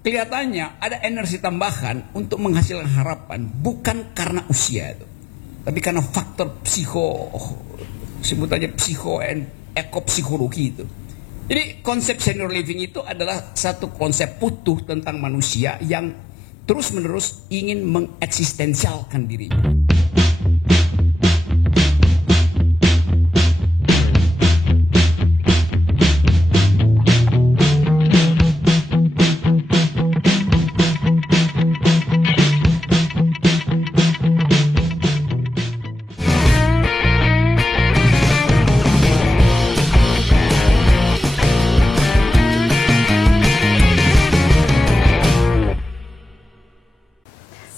kelihatannya ada energi tambahan untuk menghasilkan harapan, bukan karena usia itu, tapi karena faktor sebut aja ekopsikologi itu. Jadi konsep senior living itu adalah satu konsep utuh tentang manusia yang terus-menerus ingin mengeksistensialkan dirinya.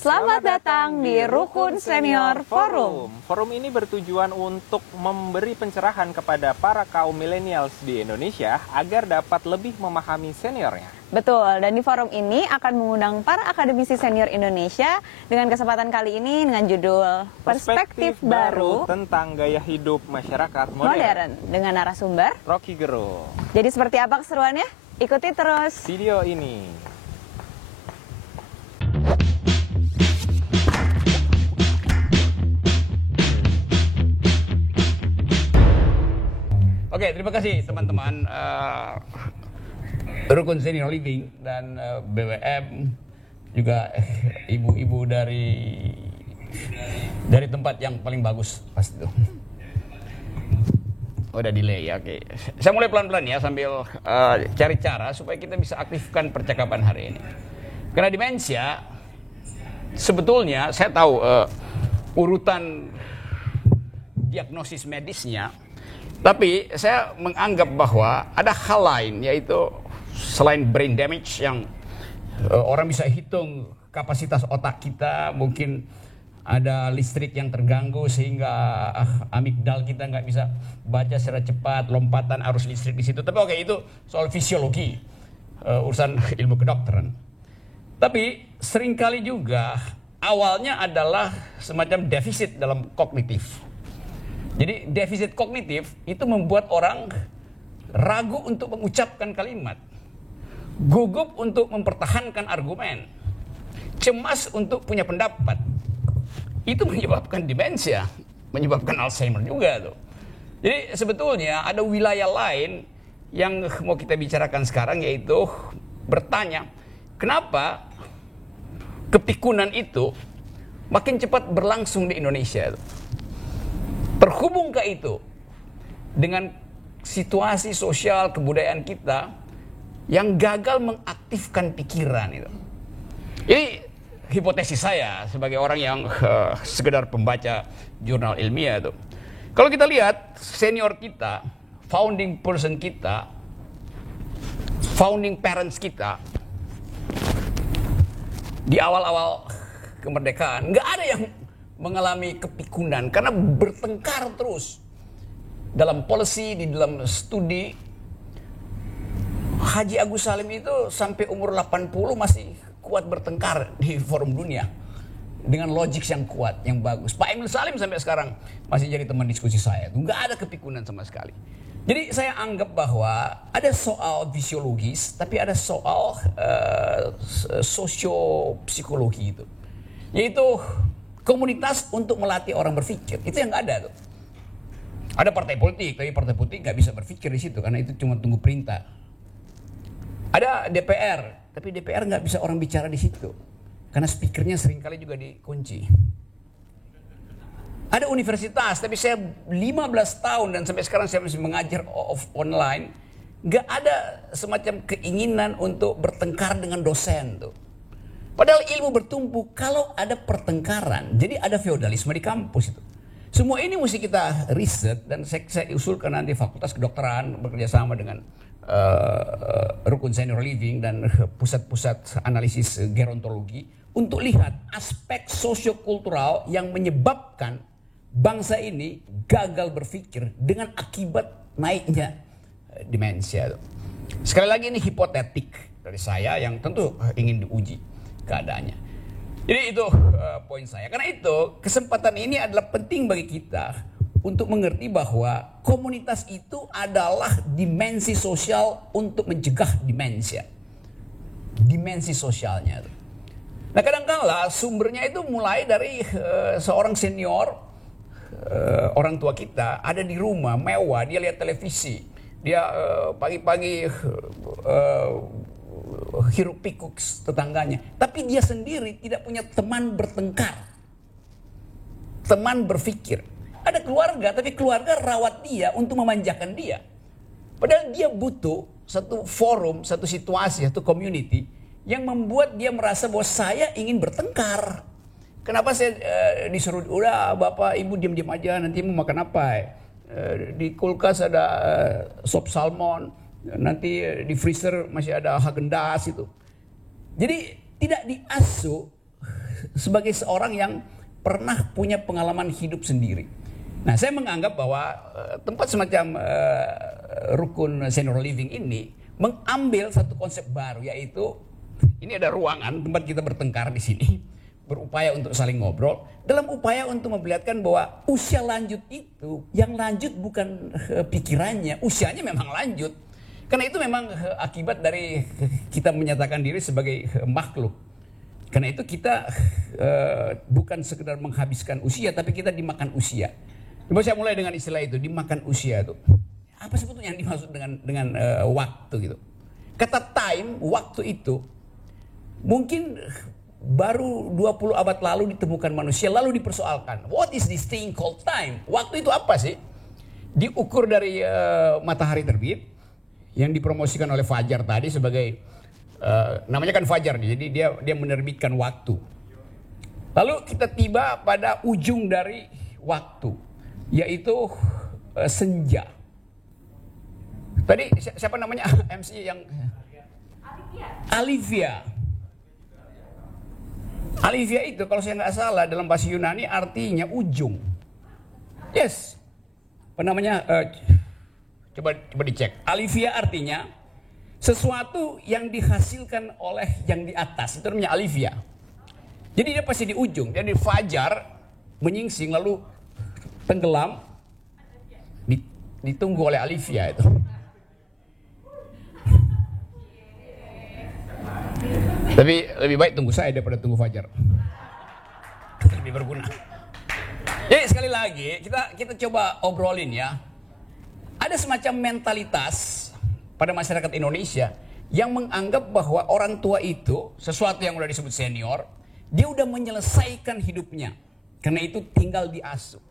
Selamat datang di Rukun Senior Forum. Forum ini bertujuan untuk memberi pencerahan kepada para kaum milenials di Indonesia agar dapat lebih memahami seniornya. Betul, dan di forum ini akan mengundang para akademisi senior Indonesia dengan kesempatan kali ini dengan judul Perspektif Baru tentang Gaya Hidup Masyarakat Modern dengan narasumber Rocky Gerung. Jadi seperti apa keseruannya? Ikuti terus video ini. Oke, terima kasih teman-teman Rukun Senior Living dan BWM, juga ibu-ibu dari tempat yang paling bagus pasti itu. Udah delay ya, oke. Saya mulai pelan-pelan ya sambil cari cara supaya kita bisa aktifkan percakapan hari ini. Karena demensia sebetulnya saya tahu urutan diagnosis medisnya, tapi saya menganggap bahwa ada hal lain, yaitu selain brain damage yang orang bisa hitung kapasitas otak kita, mungkin ada listrik yang terganggu sehingga amigdal kita nggak bisa baca secara cepat, lompatan arus listrik di situ. Tapi oke, itu soal fisiologi, urusan ilmu kedokteran. Tapi seringkali juga awalnya adalah semacam defisit dalam kognitif. Jadi defisit kognitif itu membuat orang ragu untuk mengucapkan kalimat, gugup untuk mempertahankan argumen, cemas untuk punya pendapat. Itu menyebabkan demensia, menyebabkan Alzheimer juga tuh. Jadi sebetulnya ada wilayah lain yang mau kita bicarakan sekarang, yaitu bertanya, kenapa kepikunan itu makin cepat berlangsung di Indonesia tuh? Terhubungkah itu dengan situasi sosial kebudayaan kita yang gagal mengaktifkan pikiran itu? Ini hipotesis saya sebagai orang yang sekedar pembaca jurnal ilmiah itu. Kalau kita lihat senior kita, founding person kita, founding parents kita, di awal-awal kemerdekaan nggak ada yang mengalami kepikunan karena bertengkar terus dalam policy, di dalam studi. Haji Agus Salim itu sampai umur 80 masih kuat bertengkar di forum dunia dengan logik yang kuat, yang bagus. Pak Emil Salim sampai sekarang masih jadi teman diskusi saya. Nggak ada kepikunan sama sekali. Jadi saya anggap bahwa ada soal fisiologis, tapi ada soal sosiopsikologi itu, yaitu komunitas untuk melatih orang berpikir. Itu yang nggak ada tuh. Ada partai politik, tapi partai politik nggak bisa berpikir di situ karena itu cuma tunggu perintah. Ada DPR, tapi DPR nggak bisa orang bicara di situ karena speakernya seringkali juga dikunci. Ada universitas, tapi saya 15 tahun dan sampai sekarang saya masih mengajar online, nggak ada semacam keinginan untuk bertengkar dengan dosen tuh. Padahal ilmu bertumbuh kalau ada pertengkaran. Jadi ada feodalisme di kampus itu. Semua ini mesti kita riset, dan saya usulkan nanti Fakultas Kedokteran bekerjasama dengan Rukun Senior Living dan pusat-pusat analisis gerontologi untuk lihat aspek sosiokultural yang menyebabkan bangsa ini gagal berpikir dengan akibat naiknya demensia. Sekali lagi ini hipotetik dari saya yang tentu ingin diuji keadaannya. Jadi itu poin saya. Karena itu kesempatan ini adalah penting bagi kita untuk mengerti bahwa komunitas itu adalah dimensi sosial untuk mencegah demensia. dimensi sosialnya. Nah kadang-kala sumbernya itu mulai dari seorang senior, orang tua kita ada di rumah mewah, dia lihat televisi, dia pagi-pagi hiruk pikuk tetangganya, tapi dia sendiri tidak punya teman bertengkar, teman berpikir. Ada keluarga, tapi keluarga rawat dia untuk memanjakan dia. Padahal dia butuh satu forum, satu situasi, satu community yang membuat dia merasa bahwa saya ingin bertengkar. Kenapa saya disuruh, udah bapak ibu diam-diam aja, nanti mau makan apa? Di kulkas ada sop salmon, nanti di freezer masih ada Häagen-Dazs itu. Jadi tidak diasuh sebagai seorang yang pernah punya pengalaman hidup sendiri. Nah saya menganggap bahwa tempat semacam rukun senior living ini mengambil satu konsep baru, yaitu ini ada ruangan tempat kita bertengkar di sini, berupaya untuk saling ngobrol, dalam upaya untuk memperlihatkan bahwa usia lanjut itu, yang lanjut bukan pikirannya, usianya memang lanjut. Karena itu memang akibat dari kita menyatakan diri sebagai makhluk. Karena itu kita bukan sekedar menghabiskan usia, tapi kita dimakan usia. Coba saya mulai dengan istilah itu, dimakan usia itu. Apa sebetulnya yang dimaksud dengan waktu gitu? Kata time, waktu itu, mungkin baru 20 abad lalu ditemukan manusia, lalu dipersoalkan. What is this thing called time? Waktu itu apa sih? Diukur dari matahari terbit, yang dipromosikan oleh Fajar tadi sebagai, namanya kan Fajar nih, jadi dia menerbitkan waktu. Lalu kita tiba pada ujung dari waktu, yaitu senja. Tadi siapa namanya MC yang? Alivia. Alivia itu kalau saya nggak salah dalam bahasa Yunani artinya ujung. Yes. Apa namanya? Coba dicek. Alivia artinya sesuatu yang dihasilkan oleh yang di atas. Itu namanya alivia. Jadi dia pasti di ujung. Jadi fajar menyingsing lalu tenggelam, ditunggu oleh alivia itu. Tapi lebih baik tunggu saya daripada tunggu fajar. Lebih berguna. Jadi sekali lagi kita coba obrolin ya. Ada semacam mentalitas pada masyarakat Indonesia yang menganggap bahwa orang tua itu sesuatu yang udah disebut senior, dia udah menyelesaikan hidupnya. Karena itu tinggal diasuh.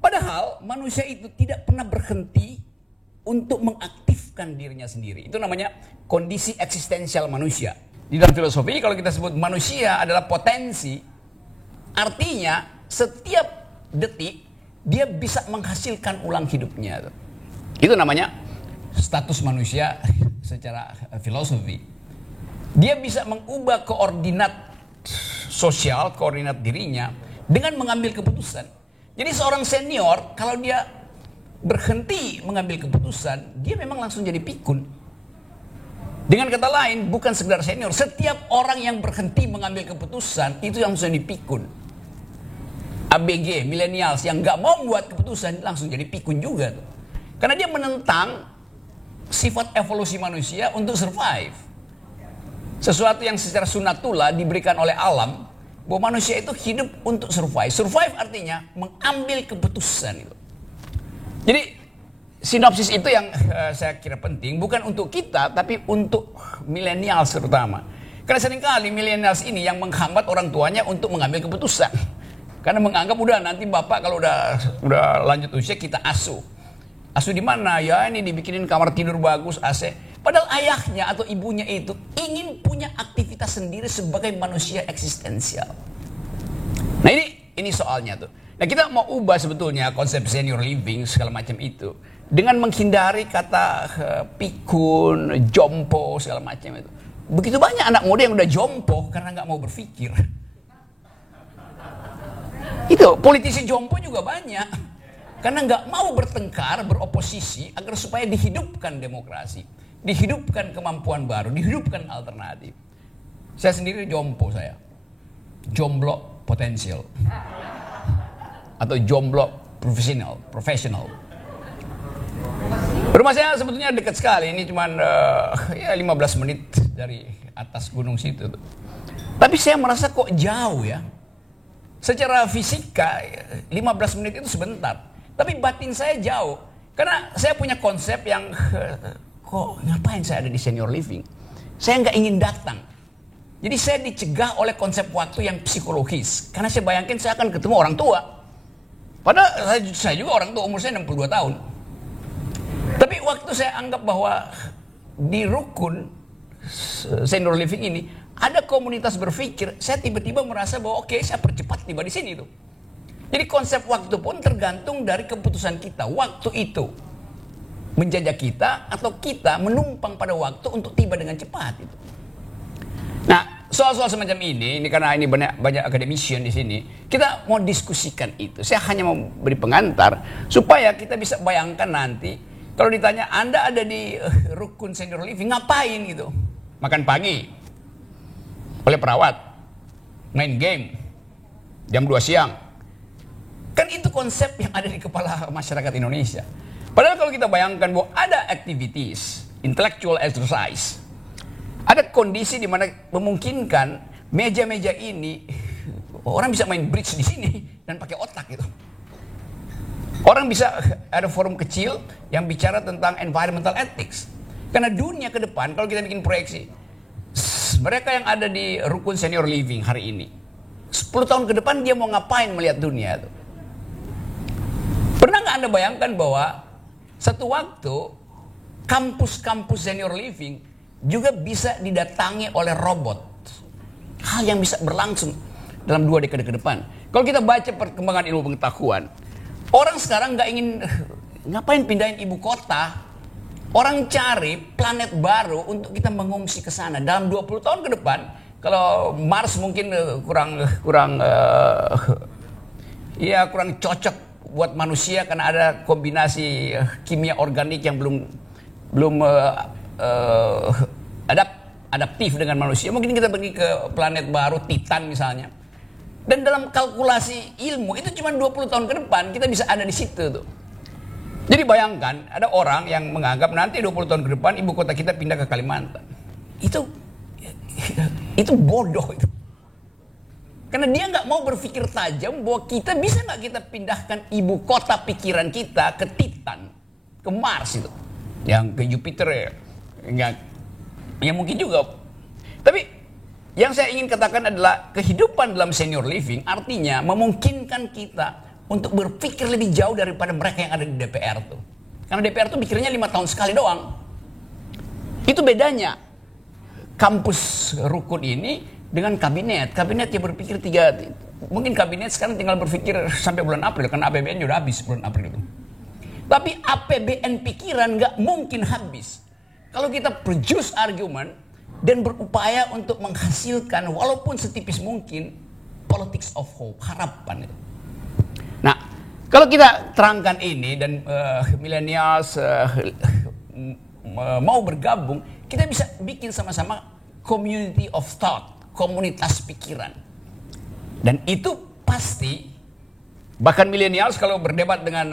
Padahal manusia itu tidak pernah berhenti untuk mengaktifkan dirinya sendiri. Itu namanya kondisi eksistensial manusia. Di dalam filosofi kalau kita sebut manusia adalah potensi, artinya setiap detik dia bisa menghasilkan ulang hidupnya. Itu namanya status manusia secara filosofi. Dia bisa mengubah koordinat sosial, koordinat dirinya dengan mengambil keputusan. Jadi seorang senior kalau dia berhenti mengambil keputusan, dia memang langsung jadi pikun. Dengan kata lain, bukan sekedar senior, setiap orang yang berhenti mengambil keputusan itu yang langsung dipikun. ABG, millennials yang nggak mau membuat keputusan langsung jadi pikun juga tuh. Karena dia menentang sifat evolusi manusia untuk survive. Sesuatu yang secara sunatullah diberikan oleh alam, bahwa manusia itu hidup untuk survive. Survive artinya mengambil keputusan itu. Jadi sinopsis itu yang saya kira penting, bukan untuk kita, tapi untuk millennials terutama. Karena seringkali millennials ini yang menghambat orang tuanya untuk mengambil keputusan. Karena menganggap udah nanti bapak kalau udah lanjut usia kita asuh. Asuh di mana? Ya ini dibikinin kamar tidur bagus, AC. Padahal ayahnya atau ibunya itu ingin punya aktivitas sendiri sebagai manusia eksistensial. Nah ini soalnya tuh. Nah kita mau ubah sebetulnya konsep senior living segala macam itu dengan menghindari kata pikun, jompo segala macam itu. Begitu banyak anak muda yang udah jompo karena nggak mau berpikir. Itu politisi jompo juga banyak karena nggak mau bertengkar, beroposisi agar supaya dihidupkan demokrasi, dihidupkan kemampuan baru, dihidupkan alternatif. Saya sendiri jompo saya, jomblo potensial atau jomblo profesional. Rumah saya sebetulnya dekat sekali, ini cuma ya 15 menit dari atas gunung situ tuh. Tapi saya merasa kok jauh ya. Secara fisika 15 menit itu sebentar. Tapi batin saya jauh. Karena saya punya konsep yang kok ngapain saya ada di senior living? Saya nggak ingin datang. Jadi saya dicegah oleh konsep waktu yang psikologis. Karena saya bayangkan saya akan ketemu orang tua. Padahal saya juga orang tua, umur saya 62 tahun. Tapi waktu saya anggap bahwa di rukun senior living ini ada komunitas berpikir, saya tiba-tiba merasa bahwa oke, saya percepat tiba di sini tuh. Jadi konsep waktu pun tergantung dari keputusan kita. Waktu itu menjajah kita atau kita menumpang pada waktu untuk tiba dengan cepat itu. Nah, soal-soal semacam ini karena ini banyak akademisian di sini, kita mau diskusikan itu. Saya hanya mau beri pengantar supaya kita bisa bayangkan nanti kalau ditanya Anda ada di rukun senior living ngapain gitu? Makan pagi oleh perawat, main game jam 2 siang. Kan itu konsep yang ada di kepala masyarakat Indonesia. Padahal kalau kita bayangkan bahwa ada activities, intellectual exercise, ada kondisi di mana memungkinkan meja-meja ini orang bisa main bridge di sini dan pakai otak gitu. Orang bisa ada forum kecil yang bicara tentang environmental ethics. Karena dunia ke depan kalau kita bikin proyeksi, mereka yang ada di rukun senior living hari ini, 10 tahun ke depan dia mau ngapain melihat dunia itu? Pernah nggak Anda bayangkan bahwa satu waktu kampus-kampus senior living juga bisa didatangi oleh robot. Hal yang bisa berlangsung dalam 2 dekade ke depan. Kalau kita baca perkembangan ilmu pengetahuan, orang sekarang nggak ingin ngapain pindahin ibu kota. Orang cari planet baru untuk kita mengungsi ke sana. Dalam 20 tahun ke depan, kalau Mars mungkin kurang cocok buat manusia karena ada kombinasi kimia organik yang belum adaptif dengan manusia. Mungkin kita pergi ke planet baru, Titan misalnya. Dan dalam kalkulasi ilmu itu cuma 20 tahun ke depan kita bisa ada di situ tuh. Jadi bayangkan ada orang yang menganggap nanti 20 tahun ke depan ibu kota kita pindah ke Kalimantan. Itu bodoh itu. Karena dia nggak mau berpikir tajam bahwa kita bisa nggak kita pindahkan ibu kota pikiran kita ke Titan, ke Mars itu, yang ke Jupiter ya mungkin juga. Tapi yang saya ingin katakan adalah kehidupan dalam senior living artinya memungkinkan kita untuk berpikir lebih jauh daripada mereka yang ada di DPR tuh. Karena DPR tuh pikirnya 5 tahun sekali doang. Itu bedanya kampus rukun ini dengan kabinet. Kabinet yang berpikir mungkin kabinet sekarang tinggal berpikir sampai bulan April karena APBN sudah habis bulan April itu. Tapi APBN pikiran nggak mungkin habis. Kalau kita produce argument dan berupaya untuk menghasilkan walaupun setipis mungkin politics of hope, harapan itu. Nah, kalau kita terangkan ini dan millennials mau bergabung, kita bisa bikin sama-sama community of thought, komunitas pikiran. Dan itu pasti, bahkan millennials kalau berdebat dengan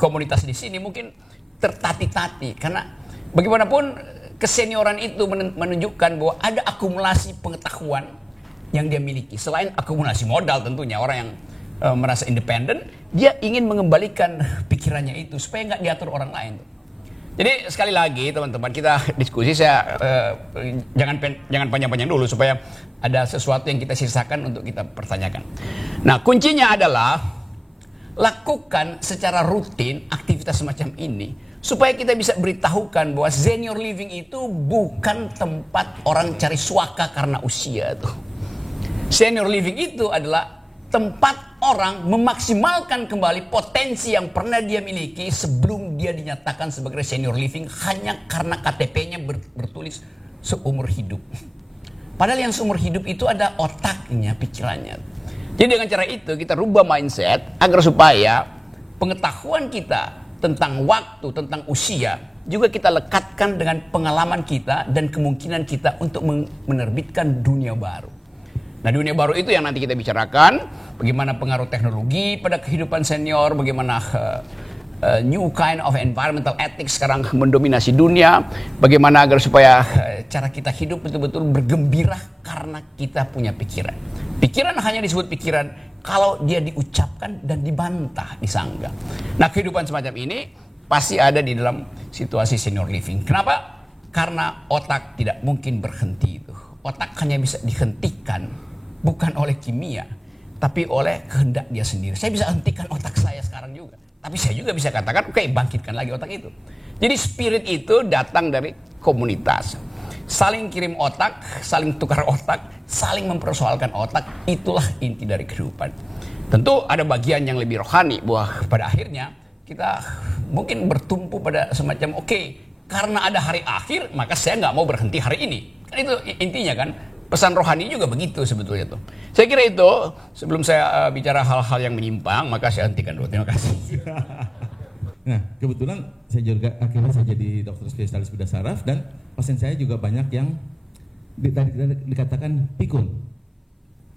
komunitas di sini mungkin tertati-tati. Karena bagaimanapun kesenioran itu menunjukkan bahwa ada akumulasi pengetahuan yang dia miliki. Selain akumulasi modal tentunya, orang yang merasa independen, dia ingin mengembalikan pikirannya itu supaya nggak diatur orang lain. Jadi sekali lagi teman-teman, kita diskusi, saya jangan panjang-panjang dulu supaya ada sesuatu yang kita sisakan untuk kita pertanyakan. Nah, kuncinya adalah lakukan secara rutin aktivitas semacam ini supaya kita bisa beritahukan bahwa senior living itu bukan tempat orang cari suaka karena usia tuh. Senior living itu adalah tempat orang memaksimalkan kembali potensi yang pernah dia miliki sebelum dia dinyatakan sebagai senior living hanya karena KTP-nya bertulis seumur hidup. Padahal yang seumur hidup itu ada otaknya, pikirannya. Jadi dengan cara itu kita rubah mindset agar supaya pengetahuan kita tentang waktu, tentang usia juga kita lekatkan dengan pengalaman kita dan kemungkinan kita untuk menerbitkan dunia baru. Nah, dunia baru itu yang nanti kita bicarakan, bagaimana pengaruh teknologi pada kehidupan senior, bagaimana new kind of environmental ethics sekarang mendominasi dunia. Bagaimana agar supaya cara kita hidup betul-betul bergembira karena kita punya pikiran. Pikiran hanya disebut pikiran kalau dia diucapkan dan dibantah, disanggah. Nah, kehidupan semacam ini pasti ada di dalam situasi senior living. Kenapa? Karena otak tidak mungkin berhenti itu. Otak hanya bisa dihentikan bukan oleh kimia, tapi oleh kehendak dia sendiri. Saya bisa hentikan otak saya sekarang juga. Tapi saya juga bisa katakan, oke, bangkitkan lagi otak itu. Jadi spirit itu datang dari komunitas. Saling kirim otak, saling tukar otak, saling mempersoalkan otak. Itulah inti dari kehidupan. Tentu ada bagian yang lebih rohani, bahwa pada akhirnya kita mungkin bertumpu pada semacam, oke, karena ada hari akhir, maka saya nggak mau berhenti hari ini. Kan itu intinya kan. Pesan rohani juga begitu sebetulnya tuh. Saya kira itu, sebelum saya bicara hal-hal yang menyimpang, maka saya hentikan dulu. Terima kasih. Nah, kebetulan saya juga akhirnya saya jadi dokter spesialis bedah saraf, dan pasien saya juga banyak yang dikatakan pikun.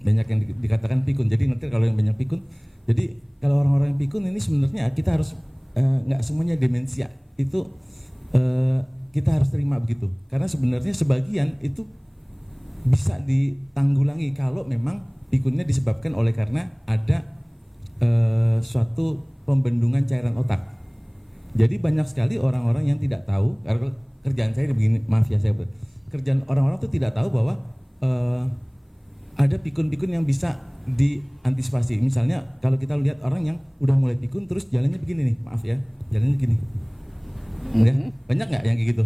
Banyak yang dikatakan pikun. Jadi nanti kalau yang banyak pikun, jadi kalau orang-orang yang pikun ini sebenarnya kita harus nggak semuanya demensia. Itu kita harus terima begitu. Karena sebenarnya sebagian itu bisa ditanggulangi kalau memang pikunnya disebabkan oleh karena ada suatu pembendungan cairan otak. Jadi banyak sekali orang-orang yang tidak tahu, karena kerjaan saya begini, maaf ya saya, kerjaan orang-orang itu tidak tahu bahwa ada pikun-pikun yang bisa diantisipasi. Misalnya kalau kita lihat orang yang udah mulai pikun terus jalannya begini nih, maaf ya, jalannya begini. Ya, banyak nggak yang kayak gitu?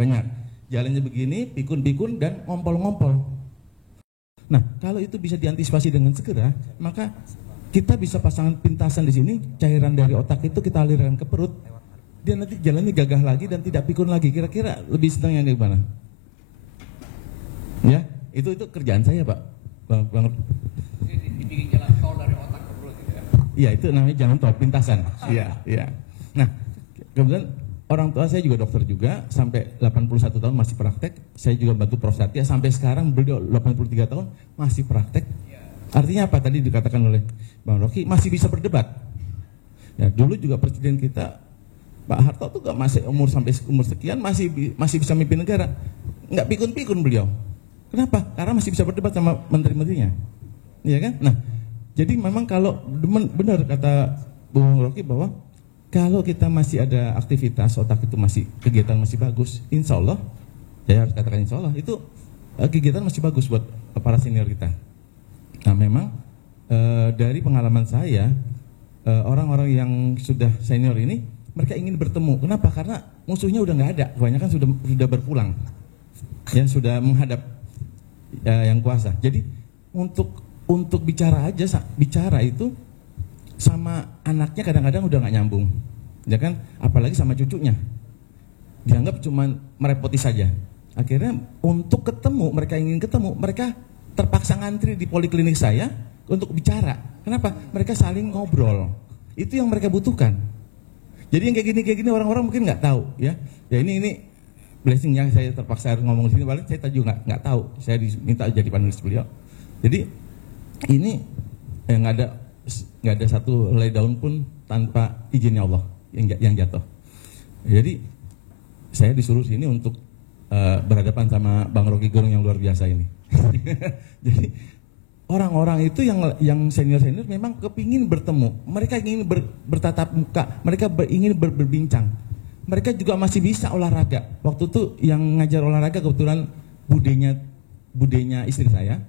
Banyak. Jalannya begini, pikun-pikun dan ngompol-ngompol. Nah, kalau itu bisa diantisipasi dengan segera, maka kita bisa pasang pintasan di sini, cairan dari otak itu kita alirkan ke perut. Dia nanti jalannya gagah lagi dan tidak pikun lagi. Kira-kira lebih senang yang gimana? Ya, itu kerjaan saya, Pak. Bang. Dibikin jalan tol dari otak ke perut gitu ya. Iya, itu namanya jalan tol, pintasan. Iya. Nah, kemudian orang tua saya juga dokter juga, sampai 81 tahun masih praktek. Saya juga bantu Prof. Satya, sampai sekarang beliau 83 tahun masih praktek. Artinya apa? Tadi dikatakan oleh Bang Rocky, masih bisa berdebat. Ya, dulu juga presiden kita, Pak Harto tuh gak masih sampai umur sekian masih bisa mimpin negara. Nggak pikun-pikun beliau. Kenapa? Karena masih bisa berdebat sama menteri-menterinya. Iya kan? Nah, jadi memang kalau benar kata Bung Rocky bahwa kalau kita masih ada aktivitas, otak itu masih, kegiatan masih bagus, insya Allah, saya harus katakan insya Allah, itu kegiatan masih bagus buat para senior kita. Nah memang dari pengalaman saya, orang-orang yang sudah senior ini, mereka ingin bertemu. Kenapa? Karena musuhnya udah nggak ada, kebanyakan sudah berpulang, ya sudah menghadap yang kuasa. Jadi untuk bicara aja, bicara itu sama anaknya kadang-kadang udah nggak nyambung, ya kan? Apalagi sama cucunya, dianggap cuma merepoti saja. Akhirnya untuk ketemu, mereka ingin ketemu, mereka terpaksa ngantri di poliklinik saya untuk bicara. Kenapa? Mereka saling ngobrol. Itu yang mereka butuhkan. Jadi yang kayak gini orang-orang mungkin nggak tahu, ya. Ya ini blessing yang saya terpaksa ngomong di sini. Balik saya juga nggak tahu. Saya diminta jadi panelis beliau. Jadi ini nggak ada satu helai daun pun tanpa izinnya Allah yang jatuh. Jadi saya disuruh sini untuk berhadapan sama Bang Rocky Gerung yang luar biasa ini. Jadi orang-orang itu yang senior-senior memang kepingin bertemu. Mereka ingin bertatap muka, mereka ingin berbincang. Mereka juga masih bisa olahraga. Waktu itu yang ngajar olahraga kebetulan budenya istri saya.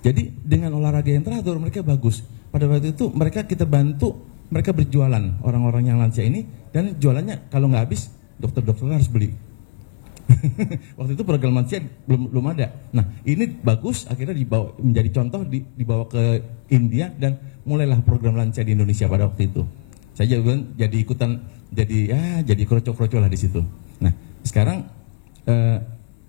Jadi dengan olahraga yang teratur mereka bagus. Pada waktu itu kita bantu mereka berjualan, orang-orang yang lansia ini, dan jualannya kalau nggak habis dokter-dokter harus beli. Waktu itu program lansia belum ada. Nah ini bagus, akhirnya dibawa menjadi contoh, dibawa ke India, dan mulailah program lansia di Indonesia pada waktu itu. Saya juga jadi ikutan, jadi kroco-kroco lah di situ. Nah sekarang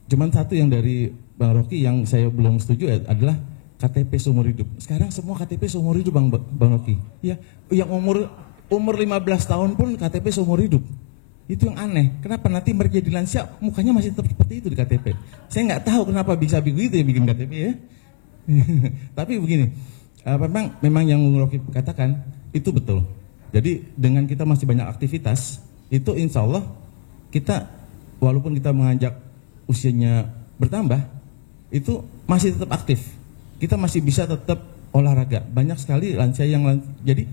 cuman satu yang dari Bang Rocky yang saya belum setuju adalah KTP seumur hidup. Sekarang semua KTP seumur hidup Bang Rocky. Ya, yang umur 15 tahun pun KTP seumur hidup. Itu yang aneh. Kenapa nanti mereka jadi lansia mukanya masih tetap seperti itu di KTP? Saya nggak tahu kenapa bisa begitu ya bikin KTP ya. Tapi begini, memang yang Bang Rocky katakan itu betul. Jadi dengan kita masih banyak aktivitas, itu insya Allah kita walaupun kita mengajak usianya bertambah, itu masih tetap aktif. Kita masih bisa tetap olahraga. Banyak sekali lansia yang jadi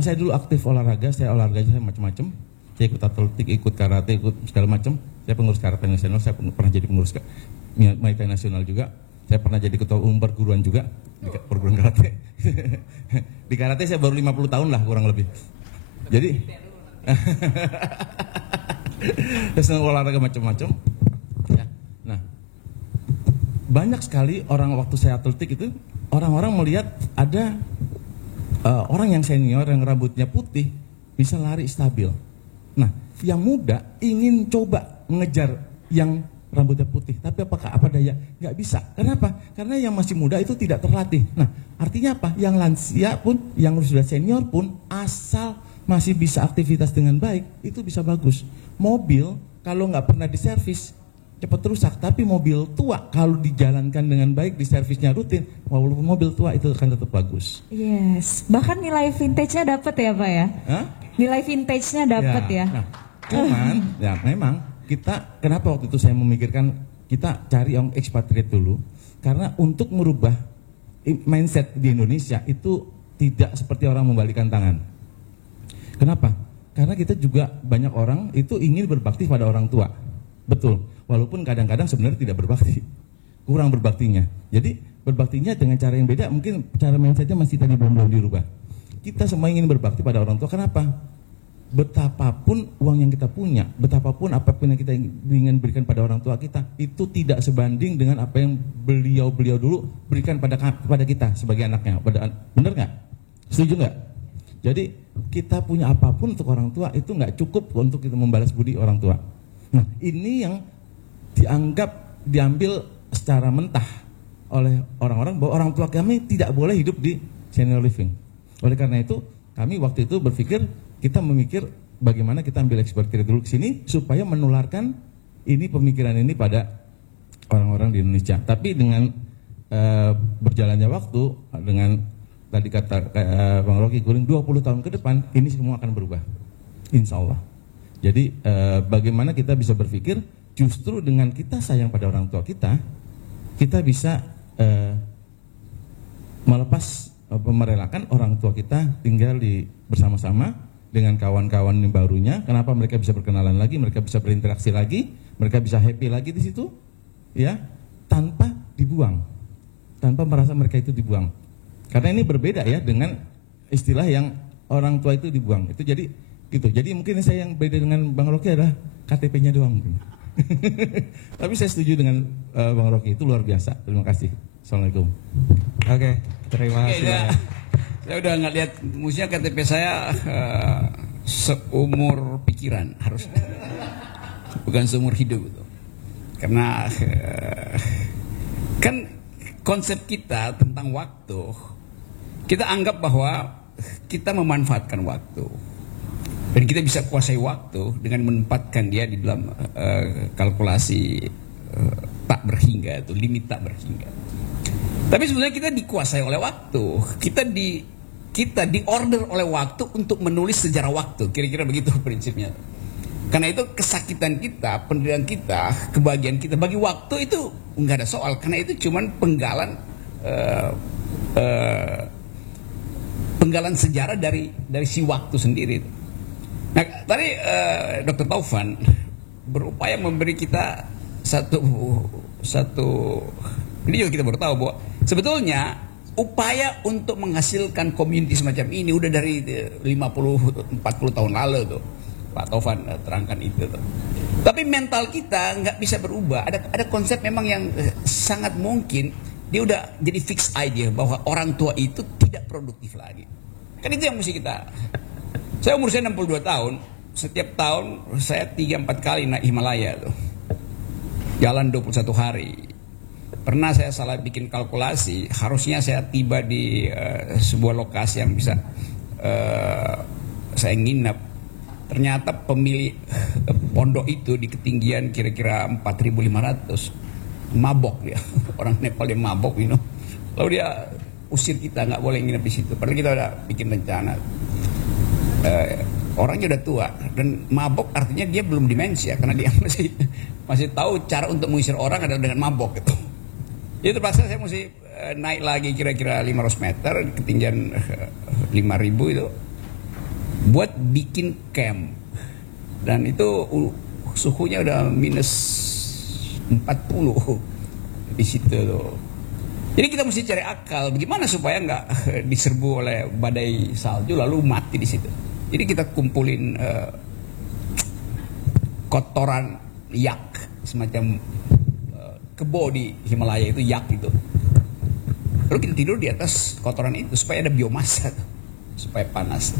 saya dulu aktif olahraga, saya macam-macam. Saya ikut atletik, ikut karate, ikut segala macam. Saya pengurus karate nasional, saya pernah jadi pengurus Muay Thai nasional juga. Saya pernah jadi ketua umum perguruan juga di perguruan karate. Di karate saya baru 50 tahun lah kurang lebih. Jadi terus olahraga macam-macam. Ya. Nah, banyak sekali orang waktu saya atletik itu orang-orang melihat ada orang yang senior yang rambutnya putih bisa lari stabil. Nah, yang muda ingin coba mengejar yang rambutnya putih, tapi apa daya? Nggak bisa. Kenapa? Karena yang masih muda itu tidak terlatih. Nah, artinya apa? Yang lansia pun, yang sudah senior pun, asal masih bisa aktivitas dengan baik, itu bisa bagus. Mobil kalau nggak pernah diservis cepat rusak, tapi mobil tua kalau dijalankan dengan baik, diservisnya rutin, walaupun mobil tua itu akan tetap bagus. Yes, bahkan nilai vintage-nya dapat ya Pak ya? Hah? Nilai vintage-nya dapat ya. Nah, cuman ya memang kita, kenapa waktu itu saya memikirkan kita cari yang expatriate dulu, karena untuk merubah mindset di Indonesia itu tidak seperti orang membalikan tangan. Kenapa? Karena kita juga banyak orang itu ingin berbakti pada orang tua. Betul, walaupun kadang-kadang sebenarnya tidak berbakti, kurang berbaktinya. Jadi berbaktinya dengan cara yang beda, mungkin cara mindsetnya masih tadi belum dirubah. Kita semua ingin berbakti pada orang tua, kenapa? Betapapun uang yang kita punya, betapapun apapun yang kita ingin berikan pada orang tua kita, itu tidak sebanding dengan apa yang beliau dulu berikan pada kita sebagai anaknya. Benar nggak? Setuju nggak? Jadi kita punya apapun untuk orang tua itu nggak cukup untuk kita membalas budi orang tua. Nah, ini yang diambil secara mentah oleh orang-orang bahwa orang tua kami tidak boleh hidup di senior living. Oleh karena itu, kami waktu itu berpikir, kita memikir bagaimana kita ambil expatriate dulu ke sini supaya menularkan ini pemikiran ini pada orang-orang di Indonesia. Tapi dengan berjalannya waktu, dengan tadi kata Bang Rocky Guling, 20 tahun ke depan ini semua akan berubah, insya Allah. Jadi bagaimana kita bisa berpikir justru dengan kita sayang pada orang tua kita bisa merelakan orang tua kita tinggal bersama-sama dengan kawan-kawan yang barunya. Kenapa mereka bisa berkenalan lagi, mereka bisa berinteraksi lagi, mereka bisa happy lagi di situ, ya, tanpa dibuang, tanpa merasa mereka itu dibuang. Karena ini berbeda ya dengan istilah yang orang tua itu dibuang. Itu jadi gitu. Jadi mungkin saya yang beda dengan Bang Rocky adalah KTP-nya doang. Tapi saya setuju dengan Bang Rocky, itu luar biasa. Terima kasih. Assalamualaikum. Oke, terima kasih. Saya udah nggak lihat, musiknya KTP saya seumur pikiran harusnya, bukan seumur hidup itu. Karena kan konsep kita tentang waktu, kita anggap bahwa kita memanfaatkan waktu dan kita bisa kuasai waktu dengan menempatkan dia di dalam kalkulasi tak berhingga, itu limit tak berhingga. Tapi sebenarnya kita dikuasai oleh waktu, kita diorder oleh waktu untuk menulis sejarah waktu, kira-kira begitu prinsipnya. Karena itu kesakitan kita, penderitaan kita, kebahagiaan kita bagi waktu itu nggak ada soal, karena itu cuman penggalan sejarah dari si waktu sendiri. Nah, tadi Dr. Taufan berupaya memberi kita satu ini juga kita baru tahu bahwa sebetulnya upaya untuk menghasilkan community semacam ini udah dari 50-40 tahun lalu tuh Pak Taufan terangkan itu tuh. Tapi mental kita nggak bisa berubah. Ada konsep memang yang sangat mungkin dia udah jadi fixed idea bahwa orang tua itu tidak produktif lagi. Kan itu yang mesti kita. Saya umur saya 62 tahun, setiap tahun saya 3-4 kali naik Himalaya tuh. Jalan 21 hari. Pernah saya salah bikin kalkulasi, harusnya saya tiba di sebuah lokasi yang bisa saya nginap. Ternyata pemilik pondok itu di ketinggian kira-kira 4.500, mabok dia, orang Nepal dia mabok, Lalu dia usir kita, nggak boleh nginap di situ. Padahal kita udah bikin rencana. orangnya udah tua dan mabok artinya dia belum demensia karena dia masih tahu cara untuk mengusir orang adalah dengan mabok gitu. Jadi terpaksa saya mesti naik lagi kira-kira 500 meter ketinggian 5.000 itu buat bikin camp, dan itu suhunya udah minus 40 di situ tuh. Jadi kita mesti cari akal bagaimana supaya nggak diserbu oleh badai salju lalu mati di situ. Jadi kita kumpulin kotoran yak, semacam kebo di Himalaya itu, yak itu. Lalu kita tidur di atas kotoran itu supaya ada biomasa, supaya panas.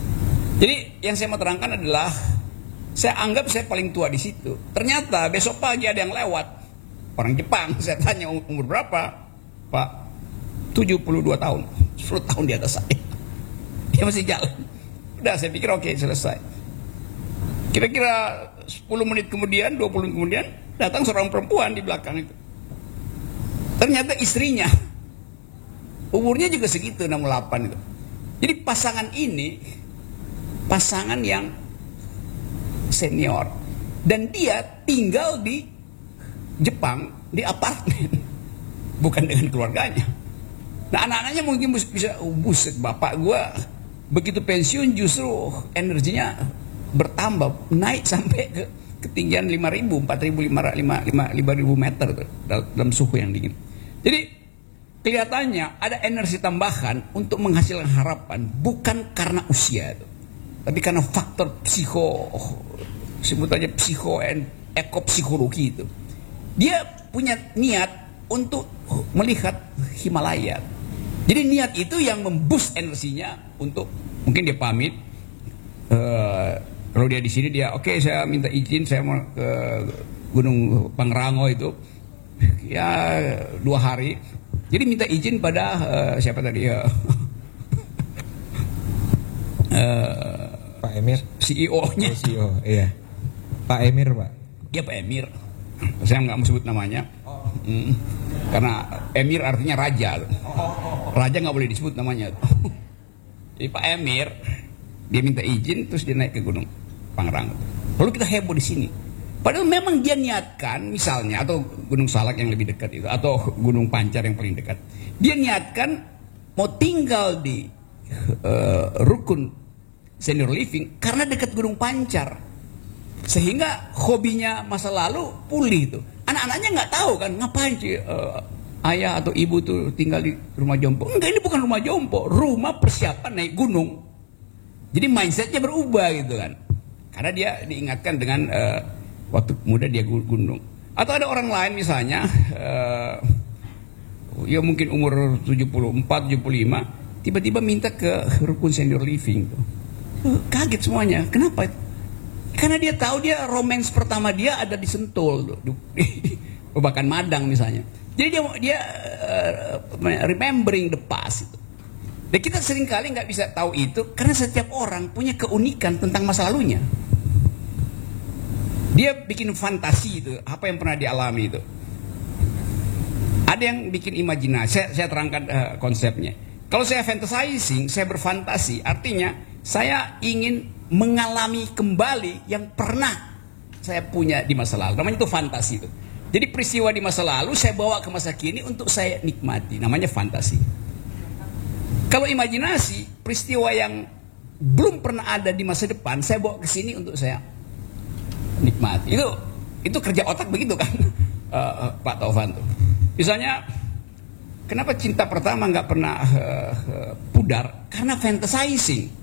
Jadi yang saya mau terangkan adalah saya anggap saya paling tua di situ. Ternyata besok pagi ada yang lewat, orang Jepang. Saya tanya umur berapa, Pak? 72 tahun, 10 tahun di atas saya. Dia masih jalan. Udah saya pikir oke, selesai. Kira-kira 10 menit kemudian, 20 menit kemudian datang seorang perempuan di belakang itu. Ternyata istrinya. Umurnya juga segitu, 68 itu. Jadi pasangan ini pasangan yang senior, dan dia tinggal di Jepang di apartemen, bukan dengan keluarganya. Nah anak-anaknya mungkin bisa buset, bapak gua begitu pensiun justru energinya bertambah, naik sampai ke ketinggian 5.000, 4.500 meter tuh, dalam suhu yang dingin. Jadi kelihatannya ada energi tambahan untuk menghasilkan harapan, bukan karena usia itu, tapi karena faktor sebutannya ekopsikologi itu. Dia punya niat untuk melihat Himalaya. Jadi niat itu yang memboost energinya untuk, mungkin dia pamit. Kalau dia di sini dia oke, saya minta izin saya mau ke Gunung Pangrango itu ya 2 hari. Jadi minta izin pada siapa tadi ya? Pak Emir, CEO-nya. CEO, iya. Pak Emir, Pak. Ya Pak Emir. Saya nggak mau sebut namanya. Karena Emir artinya raja. Raja nggak boleh disebut namanya. Jadi Pak Emir dia minta izin, terus dia naik ke Gunung Pangrango. Lalu kita heboh di sini. Padahal memang dia niatkan, misalnya, atau Gunung Salak yang lebih dekat itu, atau Gunung Pancar yang paling dekat. Dia niatkan mau tinggal di rukun senior living karena dekat Gunung Pancar, sehingga hobinya masa lalu pulih itu. Anak-anaknya nggak tahu kan ngapain sih ayah atau ibu tuh tinggal di rumah jompo. Enggak, ini bukan rumah jompo, rumah persiapan naik gunung. Jadi mindsetnya berubah gitu kan, karena dia diingatkan dengan waktu muda dia gunung. Atau ada orang lain misalnya ya mungkin umur 74, 75 tiba-tiba minta ke rukun senior living tuh. Kaget semuanya. Kenapa? Karena dia tahu dia romance pertama dia ada di Sentul tuh, di Babakan Madang misalnya. Jadi dia remembering the past itu. Dan kita seringkali nggak bisa tahu itu karena setiap orang punya keunikan tentang masa lalunya. Dia bikin fantasi itu, apa yang pernah dialami itu. Ada yang bikin imajinasi. Saya terangkan konsepnya. Kalau saya fantasizing, saya berfantasi, artinya saya ingin mengalami kembali yang pernah saya punya di masa lalu. Namanya itu fantasi itu. Jadi peristiwa di masa lalu saya bawa ke masa kini untuk saya nikmati. Namanya fantasi. Kalau imajinasi, peristiwa yang belum pernah ada di masa depan, saya bawa ke sini untuk saya nikmati. Itu kerja otak begitu kan, Pak Taufan tuh. Misalnya, kenapa cinta pertama nggak pernah pudar? Karena fantasizing.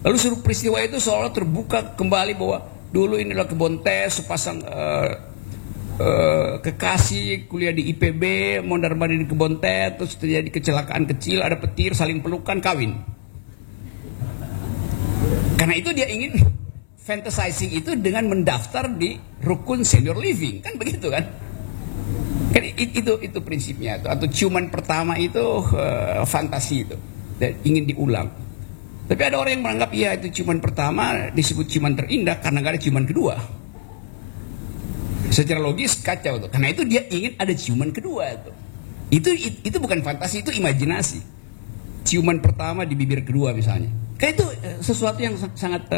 Lalu seluruh peristiwa itu seolah terbuka kembali bahwa dulu ini adalah kebun teh, sepasang kekasih kuliah di IPB, mondar-mandir di kebun teh, terus terjadi kecelakaan kecil, ada petir, saling pelukan, kawin. Karena itu dia ingin fantasizing itu dengan mendaftar di rukun senior living, kan begitu kan? Kan itu prinsipnya, atau ciuman pertama itu fantasi itu, dan ingin diulang. Tapi ada orang yang menganggap ya itu ciuman pertama disebut ciuman terindah karena gak ada ciuman kedua. Secara logis kacau tuh. Karena itu dia ingin ada ciuman kedua tuh. Itu bukan fantasi, itu imajinasi. Ciuman pertama di bibir kedua misalnya. Kan itu sesuatu yang sangat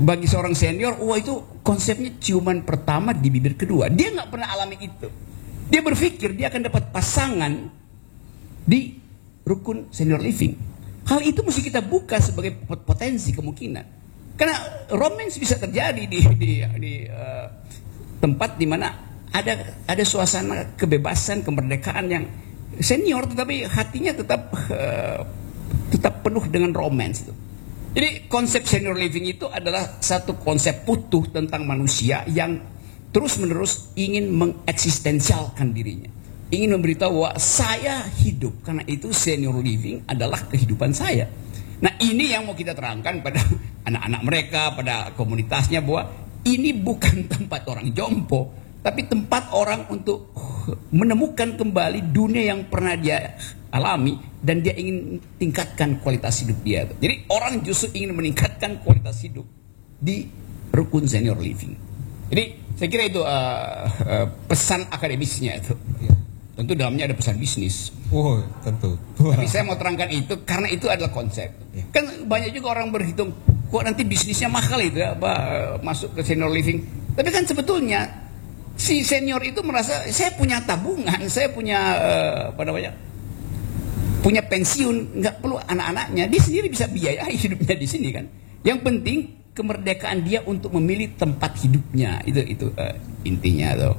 bagi seorang senior, wah itu konsepnya ciuman pertama di bibir kedua. Dia nggak pernah alami itu. Dia berpikir dia akan dapat pasangan di rukun senior living. Hal itu mesti kita buka sebagai potensi kemungkinan. Karena romance bisa terjadi di tempat di mana ada suasana kebebasan, kemerdekaan yang senior, tetapi hatinya tetap penuh dengan romance itu. Jadi konsep senior living itu adalah satu konsep utuh tentang manusia yang terus-menerus ingin mengeksistensialkan dirinya. Ingin memberitahu bahwa saya hidup, karena itu senior living adalah kehidupan saya. Nah ini yang mau kita terangkan pada anak-anak mereka, pada komunitasnya, bahwa ini bukan tempat orang jompo, tapi tempat orang untuk menemukan kembali dunia yang pernah dia alami, dan dia ingin tingkatkan kualitas hidup dia. Jadi orang justru ingin meningkatkan kualitas hidup di rukun senior living. Jadi saya kira itu pesan akademisnya itu. Tentu dalamnya ada pesan bisnis. Oh, tentu. Tapi saya mau terangkan itu karena itu adalah konsep. Kan banyak juga orang berhitung, kok nanti bisnisnya mahal itu ya, masuk ke senior living. Tapi kan sebetulnya si senior itu merasa saya punya tabungan, saya punya punya pensiun, nggak perlu anak-anaknya, dia sendiri bisa biayai hidupnya di sini kan. Yang penting kemerdekaan dia untuk memilih tempat hidupnya, itu intinya tuh.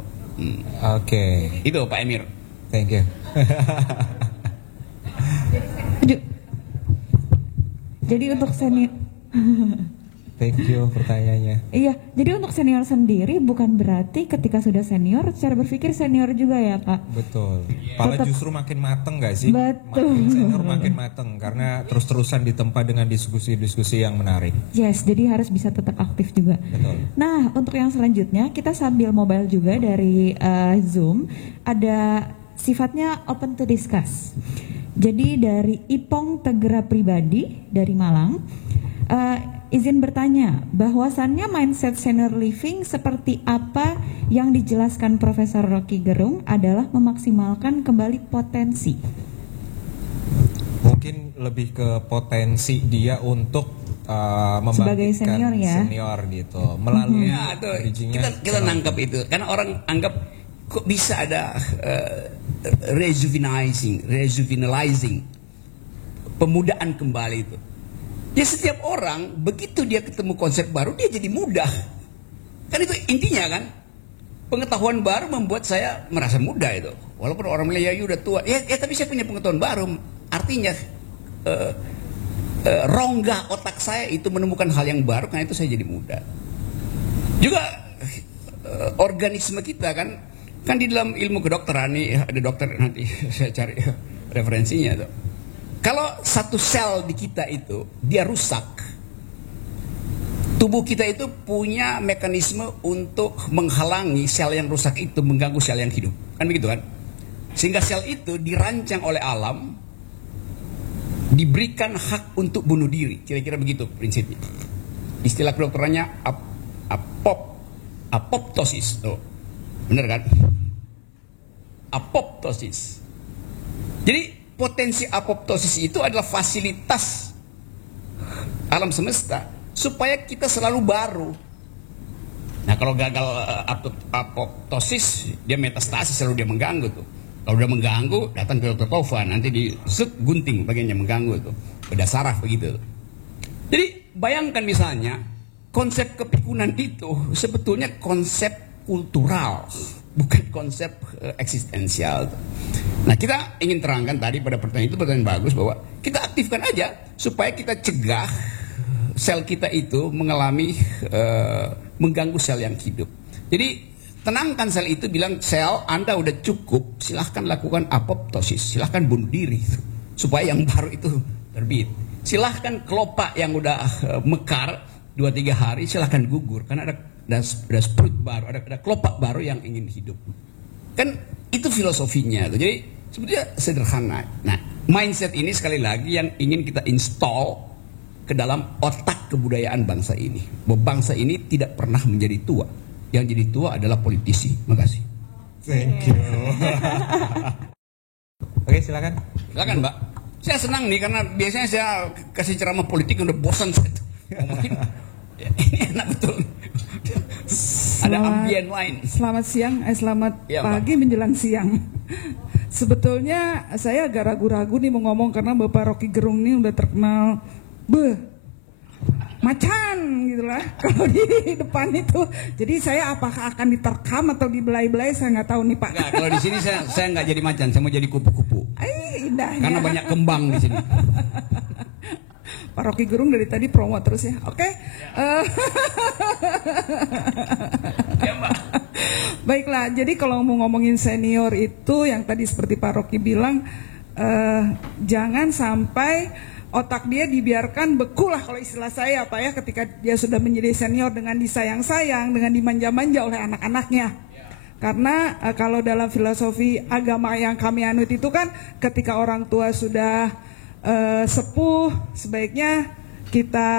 Oke. Itu Pak Emir. Thank you. Jadi untuk senior, Thank you pertanyaannya. iya, jadi untuk senior sendiri bukan berarti ketika sudah senior, cara berpikir senior juga ya Pak? Betul. Malah Tetap- justru makin mateng gak sih? Betul. Makin senior makin mateng karena terus-terusan ditempa dengan diskusi-diskusi yang menarik. Yes, jadi harus bisa tetap aktif juga. Betul. Nah, untuk yang selanjutnya kita sambil mobile juga dari Zoom, ada sifatnya open to discuss. Jadi dari Ipong Tegera Pribadi dari Malang, izin bertanya, bahwasannya mindset senior living seperti apa yang dijelaskan Profesor Rocky Gerung adalah memaksimalkan kembali potensi. Mungkin lebih ke potensi dia untuk Sebagai membangkitkan senior ya. senior gitu melalui Ya, itu bridging-nya kita nangkap itu karena orang anggap kok bisa ada rejuvenizing, pemudaan kembali itu. Ya setiap orang begitu dia ketemu konsep baru dia jadi mudah. Kan itu intinya kan. Pengetahuan baru membuat saya merasa muda itu. Walaupun orang bilang ya udah tua. Ya tapi saya punya pengetahuan baru. Artinya rongga otak saya itu menemukan hal yang baru, karena itu saya jadi muda. Juga organisme kita kan di dalam ilmu kedokteran nih ada dokter, nanti saya cari referensinya tuh. Kalau satu sel di kita itu dia rusak, tubuh kita itu punya mekanisme untuk menghalangi sel yang rusak itu mengganggu sel yang hidup, kan begitu kan? Sehingga sel itu dirancang oleh alam, diberikan hak untuk bunuh diri, kira-kira begitu prinsipnya. Istilah kedokterannya apoptosis, tuh, bener kan? Apoptosis. Jadi potensi apoptosis itu adalah fasilitas alam semesta supaya kita selalu baru. Nah kalau gagal apoptosis, dia metastasis, selalu dia mengganggu tuh. Kalau udah mengganggu, datang ke dokter Tovan, nanti gunting bagiannya mengganggu tuh, bedah saraf begitu. Jadi bayangkan misalnya konsep kepikunan itu sebetulnya konsep kultural, bukan konsep eksistensial. Nah kita ingin terangkan tadi pada pertanyaan bagus bahwa kita aktifkan aja supaya kita cegah sel kita itu mengalami mengganggu sel yang hidup. Jadi tenangkan sel itu, bilang sel Anda udah cukup, silahkan lakukan apoptosis, silahkan bunuh diri supaya yang baru itu terbit. Silahkan kelopak yang udah mekar 2-3 hari silahkan gugur karena ada sprout baru, ada kelopak baru yang ingin hidup. Kan itu filosofinya tuh. Jadi sebetulnya sederhana. Nah, mindset ini sekali lagi yang ingin kita install ke dalam otak kebudayaan bangsa ini. Bahwa bangsa ini tidak pernah menjadi tua. Yang jadi tua adalah politisi. Makasih. Thank you. Oke, silakan. Silakan, Mbak. Saya senang nih karena biasanya saya kasih ceramah politik udah bosan saya ngomongin. Ini enak betul. Ada ambien lain. Selamat siang, selamat Ya, pagi menjelang siang. Sebetulnya saya agak ragu-ragu nih mau ngomong karena Bapak Rocky Gerung ini udah terkenal macan gitu lah kalau di depan itu. Jadi saya apakah akan diterkam atau dibelai-belai saya nggak tahu nih Pak. Enggak, kalau di sini saya nggak jadi macan, saya mau jadi kupu-kupu. Indahnya. Karena banyak kembang di sini. Pak Rocky Gerung dari tadi promo terus ya. Oke. Baiklah, jadi kalau mau ngomongin senior itu yang tadi seperti Pak Rocky bilang, jangan sampai otak dia dibiarkan beku lah kalau istilah saya Pak ya, ketika dia sudah menjadi senior dengan disayang-sayang, dengan dimanja-manja oleh anak-anaknya. Karena kalau dalam filosofi agama yang kami anut itu kan ketika orang tua sudah sepuh, sebaiknya kita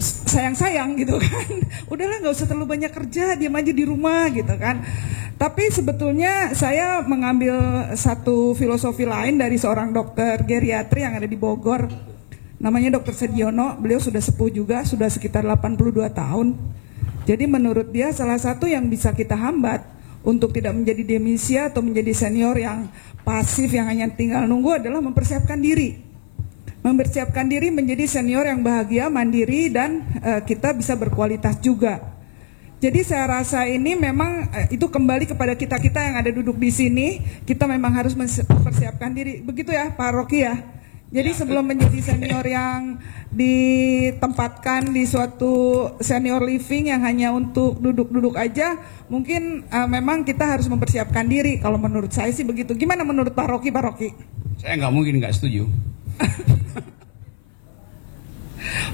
sayang-sayang gitu kan. Udahlah nggak usah terlalu banyak kerja, diam aja di rumah gitu kan. Tapi sebetulnya saya mengambil satu filosofi lain dari seorang dokter geriatri yang ada di Bogor. Namanya Dr. Sediono, beliau sudah sepuh juga, sudah sekitar 82 tahun. Jadi menurut dia salah satu yang bisa kita hambat untuk tidak menjadi demensia atau menjadi senior yang pasif yang hanya tinggal nunggu adalah mempersiapkan diri. Mempersiapkan diri menjadi senior yang bahagia, mandiri, dan kita bisa berkualitas juga. Jadi saya rasa ini memang itu kembali kepada kita-kita yang ada duduk di sini. Kita memang harus mempersiapkan diri. Begitu ya Pak Rocky ya. Jadi sebelum menjadi senior yang ditempatkan di suatu senior living yang hanya untuk duduk-duduk aja, mungkin memang kita harus mempersiapkan diri. Kalau menurut saya sih begitu. Gimana menurut Pak Rocky? Pak Rocky? Saya nggak mungkin nggak setuju.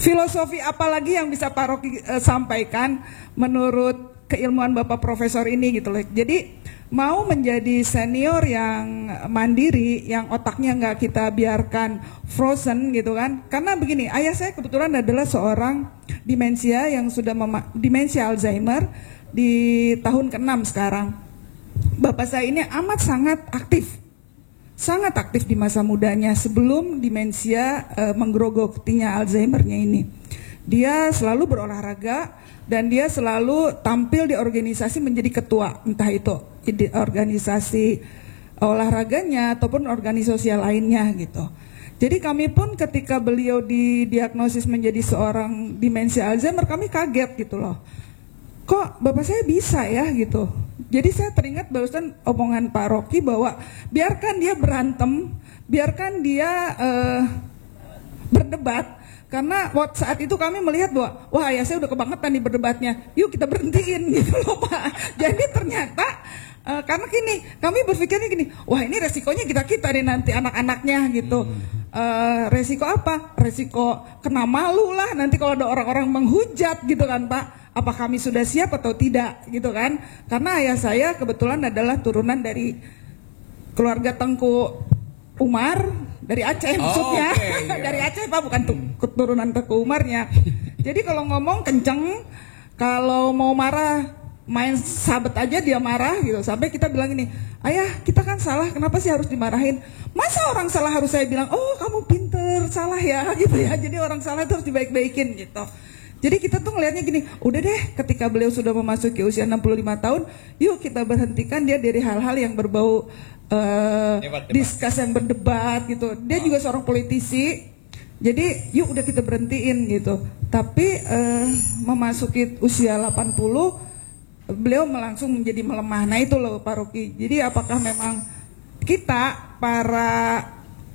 Filosofi apa lagi yang bisa Pak Rocky sampaikan menurut keilmuan Bapak Profesor ini gitu loh. Jadi mau menjadi senior yang mandiri, yang otaknya nggak kita biarkan frozen gitu kan. Karena begini, ayah saya kebetulan adalah seorang demensia yang sudah demensia Alzheimer di tahun ke-6 sekarang. Bapak saya ini amat sangat aktif di masa mudanya sebelum demensia menggerogotinya Alzheimer-nya ini. Dia selalu berolahraga dan dia selalu tampil di organisasi menjadi ketua, entah itu di organisasi olahraganya ataupun organisasi lainnya gitu. Jadi kami pun ketika beliau didiagnosis menjadi seorang demensia Alzheimer, kami kaget gitu loh. Kok bapak saya bisa ya gitu. Jadi saya teringat barusan omongan Pak Rocky bahwa biarkan dia berantem, biarkan dia berdebat. Karena saat itu kami melihat bahwa wah ayah saya udah kebangetan nih berdebatnya, yuk kita berhentiin gitu loh Pak. Jadi ternyata karena gini, kami berpikirnya gini, wah ini resikonya kita nih nanti anak-anaknya gitu. Resiko apa? Resiko kena malu lah nanti kalau ada orang-orang menghujat gitu kan Pak. Apa kami sudah siap atau tidak gitu kan? Karena ayah saya kebetulan adalah turunan dari keluarga Tengku Umar dari Aceh maksudnya. Okay, iya. Dari Aceh Pak, bukan keturunan Tengku Umarnya. Jadi kalau ngomong kenceng, kalau mau marah main sabet aja dia marah gitu. Sampai kita bilang ini, ayah kita kan salah, kenapa sih harus dimarahin? Masa orang salah harus saya bilang, oh kamu pinter, salah ya gitu ya. Jadi orang salah itu harus dibaik-baikin gitu. Jadi kita tuh ngelihatnya gini, udah deh ketika beliau sudah memasuki usia 65 tahun, yuk kita berhentikan dia dari hal-hal yang berbau diskus yang berdebat gitu. Dia juga seorang politisi, jadi yuk udah kita berhentiin gitu. Tapi memasuki usia 80, beliau langsung menjadi melemah. Nah itu loh Pak Rocky. Jadi apakah memang kita para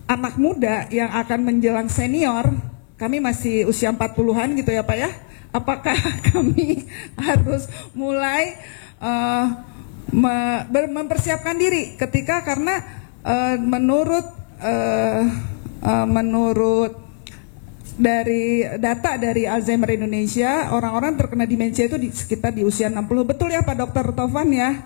anak muda yang akan menjelang senior, kami masih usia 40-an gitu ya Pak ya, apakah kami harus mulai mempersiapkan diri ketika karena menurut dari data dari Alzheimer Indonesia, orang-orang terkena demensia itu sekitar di usia 60. Betul ya Pak Dr. Tovan ya?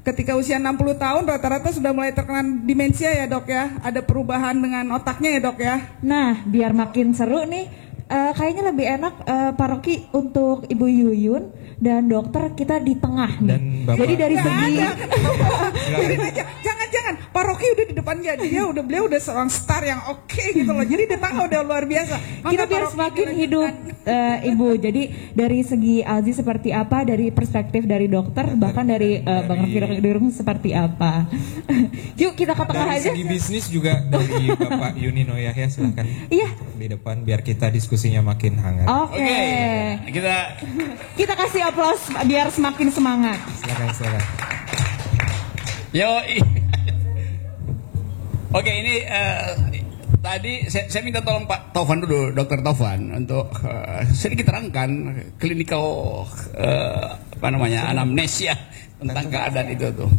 Ketika usia 60 tahun rata-rata sudah mulai terkena demensia ya Dok ya? Ada perubahan dengan otaknya ya Dok ya? Nah, biar makin seru nih, kayaknya lebih enak Pak Rocky untuk Ibu Yuyun dan dokter kita di tengah nih. Dan Bapak, jadi dari segi Jangan, Pak Rocky udah di depan dia beliau udah seorang star yang oke gitu loh. Jadi datangnya udah luar biasa. Kita biar semakin hidup Ibu. Jadi dari segi Alzi seperti apa, dari perspektif dari dokter, bahkan dari Bang Rocky Gerung seperti apa. Yuk kita ke tengah aja. Dari segi bisnis juga dari Bapak Yunino Yahya, silahkan di depan biar kita diskusinya makin hangat. Oke. Kita kasih aplaus biar semakin semangat. Silakan. Yo. Oke, ini tadi saya minta tolong Pak Taufan dulu, Dokter Taufan, untuk sedikit terangkan klinikal anamnesia tentang keadaan itu tuh.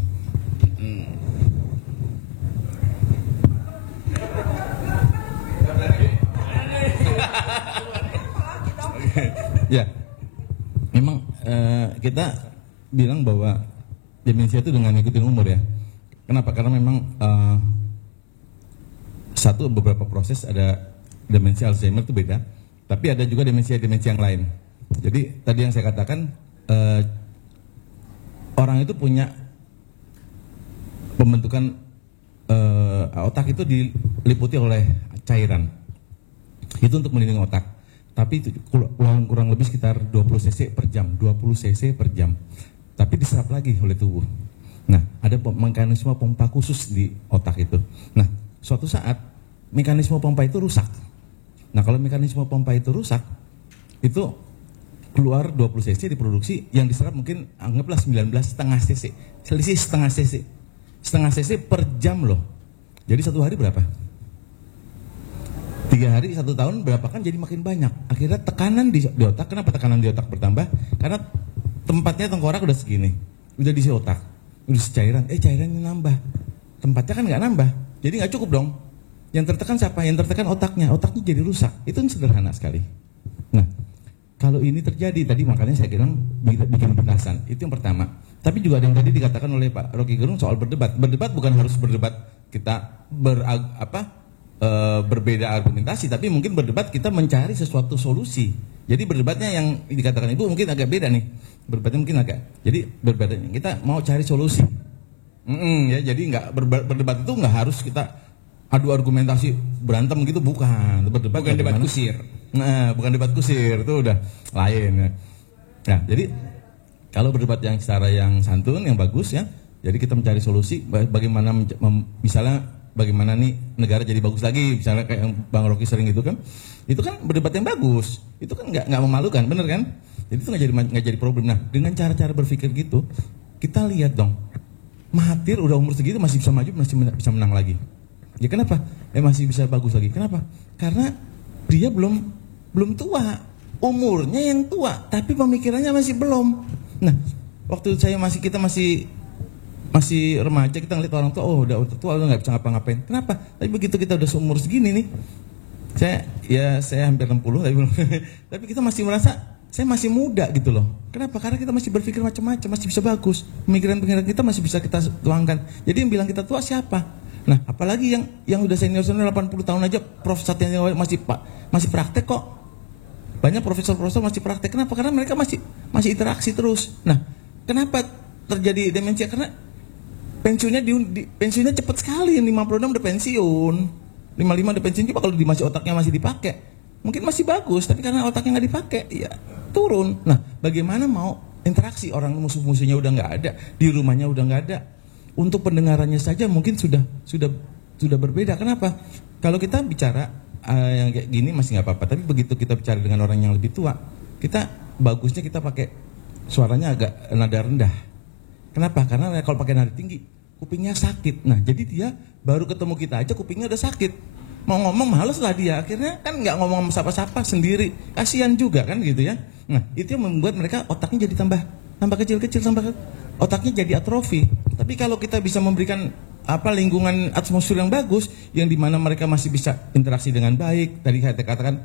Ya, memang kita bilang bahwa demensia itu dengan ngikutin umur ya. Kenapa? Karena memang beberapa proses ada demensia Alzheimer itu beda, tapi ada juga demensia yang lain. Jadi tadi yang saya katakan orang itu punya pembentukan otak itu diliputi oleh cairan. Itu untuk melindungi otak. Tapi itu kurang lebih sekitar 20 cc per jam. Tapi diserap lagi oleh tubuh. Nah, ada mekanisme pompa khusus di otak itu. Nah, suatu saat mekanisme pompa itu rusak. Nah, kalau mekanisme pompa itu rusak, itu keluar 20 cc diproduksi, yang diserap mungkin anggaplah 19,5 cc. Selisih setengah cc per jam loh. Jadi satu hari berapa? 3 hari 1 tahun berapa, kan jadi makin banyak. Akhirnya tekanan di otak. Kenapa tekanan di otak bertambah? Karena tempatnya tengkorak udah segini, udah diisi otak, udah cairan, cairannya nambah, tempatnya kan nggak nambah, jadi nggak cukup dong. Yang tertekan siapa? Yang tertekan otaknya jadi rusak. Itu sederhana sekali. Nah, kalau ini terjadi tadi, makanya saya bilang bikin petasan. Itu yang pertama. Tapi juga ada yang tadi dikatakan oleh Pak Rocky Gerung soal berdebat. Berdebat bukan harus berdebat kita berbeda argumentasi, tapi mungkin berdebat kita mencari sesuatu solusi. Jadi berdebatnya yang dikatakan Ibu mungkin agak beda nih. Berdebatnya mungkin jadi berdebatnya kita mau cari solusi. Ya, jadi nggak berdebat itu nggak harus kita adu argumentasi berantem gitu, bukan. Berdebat bukan debat kusir. Nah, bukan debat kusir, itu udah lain ya. Nah, jadi kalau berdebat yang secara yang santun, yang bagus ya. Jadi kita mencari solusi bagaimana misalnya bagaimana nih negara jadi bagus lagi, misalnya kayak yang Bang Rocky sering gitu kan. Itu kan berdebat yang bagus. Itu kan nggak memalukan, bener kan? Jadi itu nggak jadi problem. Nah, dengan cara-cara berpikir gitu, kita lihat dong. Mahathir udah umur segitu masih bisa maju, masih bisa menang lagi. Ya kenapa? Masih bisa bagus lagi. Kenapa? Karena dia belum tua. Umurnya yang tua, tapi pemikirannya masih belum. Nah, waktu kita masih remaja, kita ngeliat orang tua, udah tua, udah nggak bisa ngapa-ngapain. Kenapa? Tapi begitu kita udah seumur segini nih, saya hampir 60, tapi kita masih merasa saya masih muda gitu loh. Kenapa? Karena kita masih berpikir macam-macam, masih bisa bagus. Pemikiran-pemikiran kita masih bisa kita tuangkan. Jadi yang bilang kita tua siapa? Nah, apalagi yang udah senior 80 tahun aja, Prof Satya masih praktek kok. Banyak profesor-profesor masih praktek. Kenapa? Karena mereka masih interaksi terus. Nah, kenapa terjadi demensia? Karena pensiunnya cepat sekali. Yang 56 udah pensiun, 55 udah pensiun. Coba kalau masih otaknya masih dipakai, mungkin masih bagus. Tapi karena otaknya nggak dipakai, ya turun. Nah, bagaimana mau interaksi? Orang musuh-musuhnya udah nggak ada, di rumahnya udah nggak ada. Untuk pendengarannya saja mungkin sudah berbeda. Kenapa? Kalau kita bicara yang kayak gini masih nggak apa-apa. Tapi begitu kita bicara dengan orang yang lebih tua, kita bagusnya kita pakai suaranya agak nada rendah. Kenapa? Karena kalau pakai nada tinggi, kupingnya sakit. Nah, jadi dia baru ketemu kita aja kupingnya udah sakit. Mau ngomong males lah dia. Akhirnya kan nggak ngomong sapa-sapa sendiri. Kasihan juga kan gitu ya. Nah, itu yang membuat mereka otaknya jadi tambah kecil-kecil, otaknya jadi atrofi. Tapi kalau kita bisa memberikan lingkungan atmosfer yang bagus, yang dimana mereka masih bisa interaksi dengan baik. Tadi saya katakan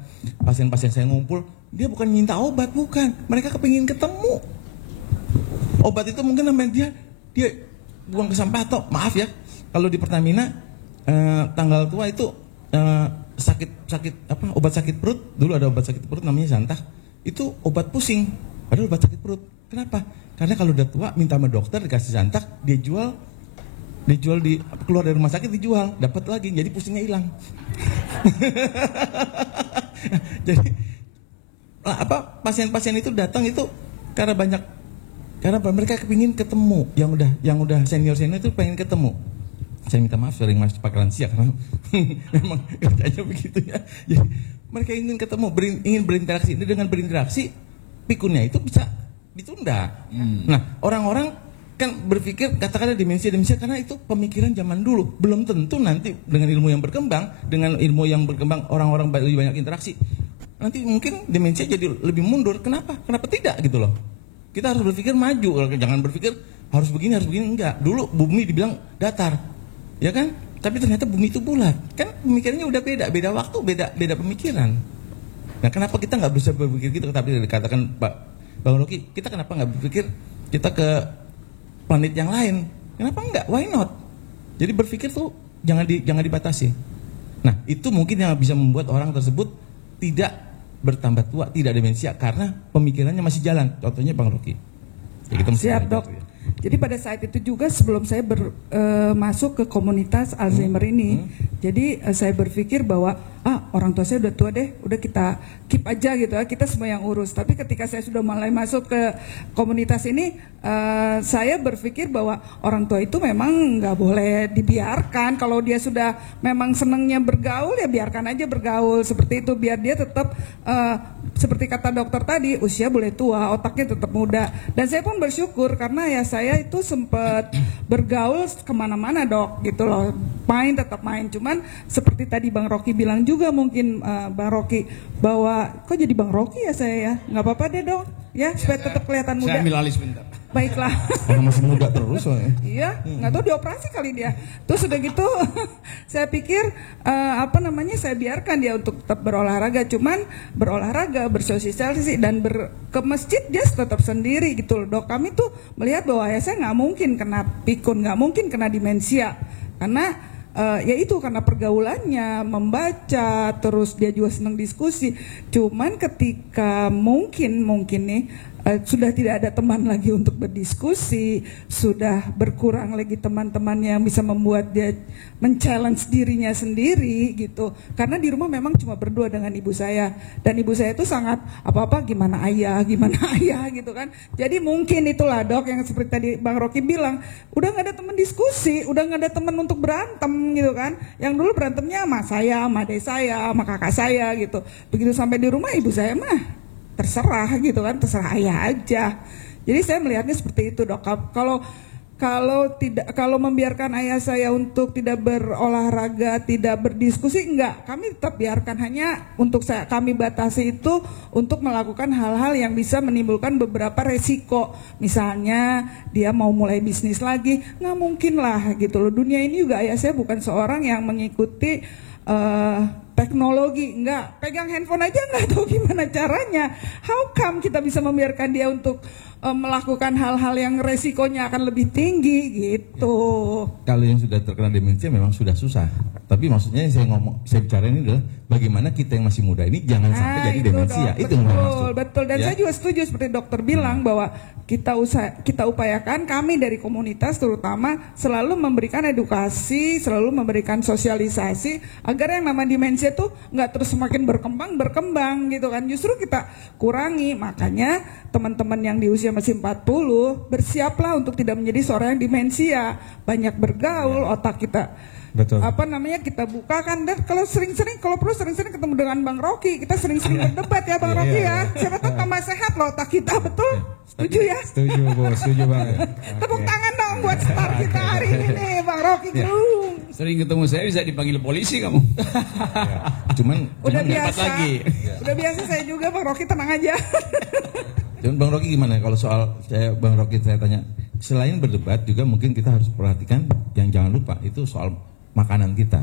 pasien-pasien saya ngumpul, dia bukan minta obat, bukan. Mereka kepingin ketemu. Obat itu mungkin namanya dia buang ke sampah atau maaf ya, kalau di Pertamina tanggal tua itu obat sakit perut. Dulu ada obat sakit perut namanya Zantac. Itu obat pusing, padahal obat sakit perut. Kenapa? Karena kalau udah tua minta sama dokter dikasih Zantac, dia jual Dijual keluar dari rumah sakit dijual, dapat lagi, jadi pusingnya hilang. Jadi pasien-pasien itu datang itu karena mereka kepingin ketemu yang udah senior itu pengen ketemu. Saya minta maaf sering masuk pakai lansia karena memang kerjanya begitu ya. Jadi mereka ingin ketemu, ingin berinteraksi. Dengan berinteraksi, pikunnya itu bisa ditunda. Nah, orang-orang kan berpikir kata-kata demensia karena itu pemikiran zaman dulu. Belum tentu nanti dengan ilmu yang berkembang orang-orang lebih banyak interaksi. Nanti mungkin demensia jadi lebih mundur. Kenapa tidak gitu loh. Kita harus berpikir maju, jangan berpikir harus begini enggak. Dulu bumi dibilang datar, ya kan? Tapi ternyata bumi itu bulat. Kan pemikirannya udah beda waktu, beda pemikiran. Nah, kenapa kita nggak bisa berpikir gitu? Tapi dikatakan Bang Rocky, kita kenapa nggak berpikir kita ke planet yang lain? Kenapa enggak? Why not? Jadi berpikir tuh jangan dibatasi. Nah, itu mungkin yang bisa membuat orang tersebut tidak bertambah tua, tidak demensia karena pemikirannya masih jalan. Contohnya Bang Rocky. Ya, siap, Dok. Jadi pada saat itu juga sebelum saya masuk ke komunitas Alzheimer ini, jadi saya berpikir bahwa orang tua saya udah tua deh, udah kita keep aja gitu ya, kita semua yang urus. Tapi ketika saya sudah mulai masuk ke komunitas ini, saya berpikir bahwa orang tua itu memang nggak boleh dibiarkan. Kalau dia sudah memang senangnya bergaul, ya biarkan aja bergaul seperti itu, biar dia tetap seperti kata dokter tadi, usia boleh tua, otaknya tetap muda. Dan saya pun bersyukur karena ya saya itu sempat bergaul kemana-mana, Dok, gitu loh. Tetap main. Cuman seperti tadi Bang Rocky bilang juga mungkin Bang Rocky bahwa kok jadi Bang Rocky ya saya ya, nggak apa-apa deh Dok, ya supaya tetap kelihatan muda. Saya ambil alih sebentar. Baiklah. Orang masih muda terus soalnya. Iya, nggak tahu dioperasi kali dia. Terus udah gitu, saya pikir saya biarkan dia untuk tetap berolahraga. Cuman berolahraga, bersosialisasi dan ke masjid dia tetap sendiri gitu loh, Dok. Kami tuh melihat bahwa ya saya nggak mungkin kena pikun, nggak mungkin kena demensia karena ya itu karena pergaulannya, membaca, terus dia juga senang diskusi. Cuman ketika mungkin nih sudah tidak ada teman lagi untuk berdiskusi, sudah berkurang lagi teman-temannya yang bisa membuat dia men-challenge dirinya sendiri gitu. Karena di rumah memang cuma berdua dengan ibu saya, dan ibu saya itu sangat apa-apa gimana ayah gitu kan. Jadi mungkin itulah, Dok, yang seperti tadi Bang Rocky bilang, udah nggak ada teman diskusi, udah nggak ada teman untuk berantem gitu kan. Yang dulu berantemnya sama saya, sama adik saya, sama kakak saya gitu. Begitu sampai di rumah ibu saya mah terserah gitu kan, terserah ayah aja. Jadi saya melihatnya seperti itu, Dok. Kalau membiarkan ayah saya untuk tidak berolahraga, tidak berdiskusi, enggak, kami tetap biarkan. Hanya untuk kami batasi itu untuk melakukan hal-hal yang bisa menimbulkan beberapa resiko. Misalnya dia mau mulai bisnis lagi, nggak mungkin lah gitu loh. Dunia ini juga ayah saya bukan seorang yang mengikuti teknologi, enggak, pegang handphone aja nggak tahu gimana caranya. How come kita bisa membiarkan dia untuk melakukan hal-hal yang resikonya akan lebih tinggi gitu. Kalau yang sudah terkena demensia memang sudah susah. Tapi maksudnya yang saya bicara ini adalah bagaimana kita yang masih muda ini jangan sampai jadi demensia. Dok, itu yang saya maksud. Betul. Dan saya juga setuju seperti dokter bilang bahwa kita upayakan, kami dari komunitas terutama selalu memberikan edukasi, selalu memberikan sosialisasi agar yang namanya demensia tuh nggak terus semakin berkembang gitu kan. Justru kita kurangi. Makanya teman-teman yang di usia masih 40 bersiaplah untuk tidak menjadi seorang yang demensia. Banyak bergaul, otak kita betul. Kita bukakan, dan kalau perlu sering-sering ketemu dengan Bang Rocky, kita sering-sering berdebat ya Bang Rocky ya. Siapa tahu tambah sehat loh otak kita, betul? Setuju ya? Setuju, Bos. Setuju banget. Tepuk tangan dong buat star kita hari ini nih, Bang Rocky Gerung. Sering ketemu saya bisa dipanggil polisi kamu. Cuman udah biasa lagi. Udah biasa saya juga, Bang Rocky, tenang aja. Dan Bang Rocky gimana kalau soal Bang Rocky saya tanya, selain berdebat juga mungkin kita harus perhatikan yang jangan lupa itu soal makanan kita.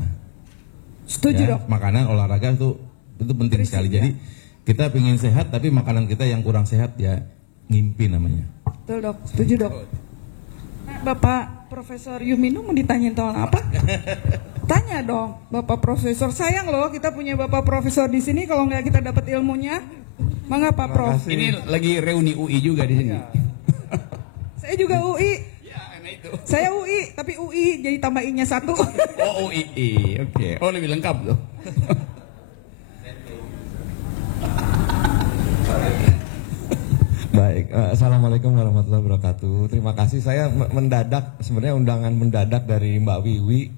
Setuju, ya, Dok. Makanan, olahraga itu penting sekali. Jadi kita pengen sehat tapi makanan kita yang kurang sehat ya ngimpi namanya. Betul, Dok. Setuju, Dok. Bapak Profesor Yumino mau ditanyain soal apa? Tanya dong, Bapak Profesor. Sayang loh kita punya Bapak Profesor di sini, kalau nggak kita dapat ilmunya. Mangga Pak Prof. Ini lagi reuni UI juga di sini. Saya juga UI. Ya, itu Saya UI, tapi UI jadi tambah I-nya 1. Oh, UI. Oke. Oh, lebih lengkap tuh. Baik, Assalamualaikum warahmatullahi wabarakatuh. Terima kasih, saya mendadak, sebenarnya undangan mendadak dari Mbak Wiwi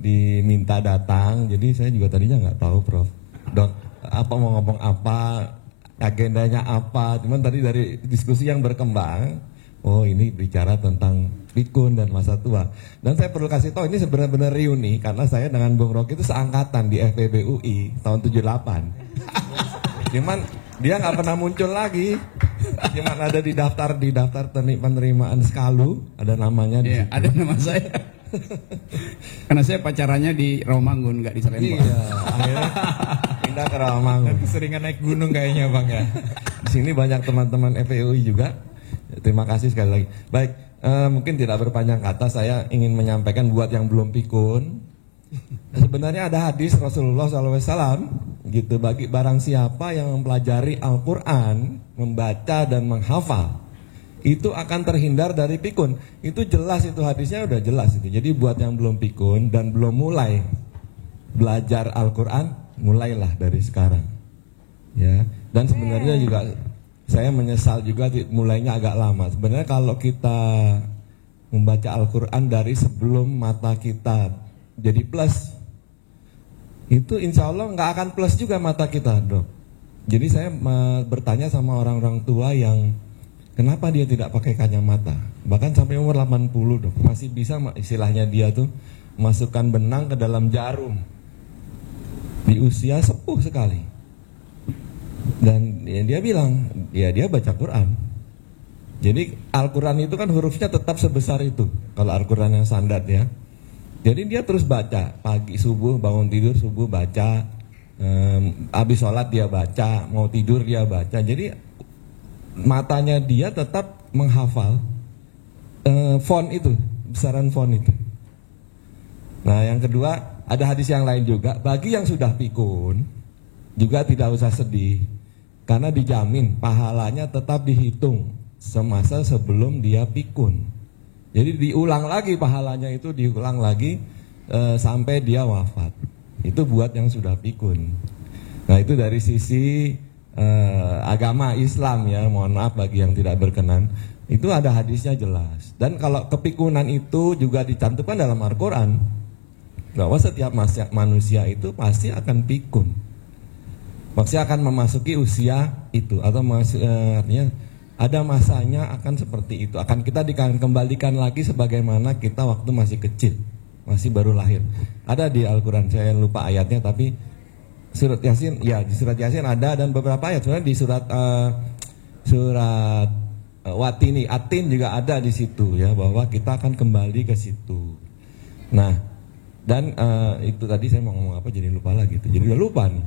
diminta datang. Jadi saya juga tadinya nggak tahu, Prof. Dok, apa mau ngomong apa, agendanya apa. Cuman tadi dari diskusi yang berkembang, oh ini bicara tentang pikun dan masa tua. Dan saya perlu kasih tahu ini sebenarnya reuni karena saya dengan Bung Rocky itu seangkatan di FPB UI tahun 78. Cuman dia nggak pernah muncul lagi. Cuman ada di daftar penerimaan Skalu, ada namanya di ada nama saya. Karena saya pacarannya di Rawamangun, nggak di Salemba. Iya, akhirnya pindah ke Rawamangun. Keseringan naik gunung kayaknya Bang ya. Di sini banyak teman-teman FPUI juga. Terima kasih sekali lagi. Baik, mungkin tidak berpanjang kata, saya ingin menyampaikan buat yang belum pikun. Sebenarnya ada hadis Rasulullah SAW gitu, bagi barang siapa yang mempelajari Al-Quran, membaca dan menghafal, itu akan terhindar dari pikun. Itu jelas, itu hadisnya udah jelas itu. Jadi buat yang belum pikun dan belum mulai belajar Al-Quran, mulailah dari sekarang. Ya. Dan sebenarnya juga saya menyesal juga mulainya agak lama. Sebenarnya kalau kita membaca Al-Quran dari sebelum mata kita jadi plus, itu insya Allah nggak akan plus juga mata kita, Dok. Jadi saya bertanya sama orang-orang tua yang kenapa dia tidak pakai kacamata, bahkan sampai umur 80, Dok, masih bisa istilahnya dia tuh masukkan benang ke dalam jarum di usia sepuh sekali. Dan ya, dia bilang ya dia baca Quran. Jadi Al-Quran itu kan hurufnya tetap sebesar itu kalau Al-Quran yang standar ya. Jadi dia terus baca, pagi subuh bangun tidur subuh baca, habis sholat dia baca, mau tidur dia baca. Jadi matanya dia tetap menghafal font itu, besaran font itu. Nah yang kedua, ada hadis yang lain juga, bagi yang sudah pikun juga tidak usah sedih, karena dijamin pahalanya tetap dihitung semasa sebelum dia pikun. Jadi diulang lagi pahalanya itu, diulang lagi sampai dia wafat. Itu buat yang sudah pikun. Nah itu dari sisi agama Islam ya, mohon maaf bagi yang tidak berkenan. Itu ada hadisnya jelas. Dan kalau kepikunan itu juga dicantumkan dalam Al-Quran, bahwa setiap manusia itu pasti akan pikun. Maksudnya akan memasuki usia itu, atau artinya ada masanya akan seperti itu. Akan kita dikembalikan lagi sebagaimana kita waktu masih kecil, masih baru lahir. Ada di Al-Quran, saya lupa ayatnya, tapi surat Yasin, ya di surat Yasin ada, dan beberapa ayat. Sebenarnya di surat Watini, Atin juga ada di situ ya, bahwa kita akan kembali ke situ. Nah, dan itu tadi saya mau ngomong apa jadi lupa lagi gitu. Jadi udah lupa nih.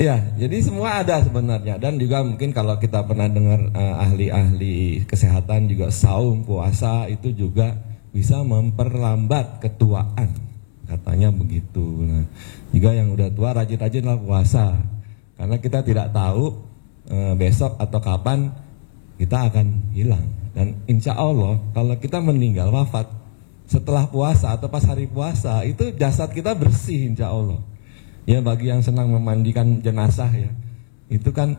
Ya, jadi semua ada sebenarnya. Dan juga mungkin kalau kita pernah dengar ahli-ahli kesehatan juga, saum, puasa itu juga bisa memperlambat ketuaan, katanya begitu. Nah, juga yang udah tua rajin-rajinlah puasa, karena kita tidak tahu besok atau kapan kita akan hilang. Dan insya Allah kalau kita meninggal wafat setelah puasa atau pas hari puasa, itu jasad kita bersih insya Allah. Ya bagi yang senang memandikan jenazah ya, itu kan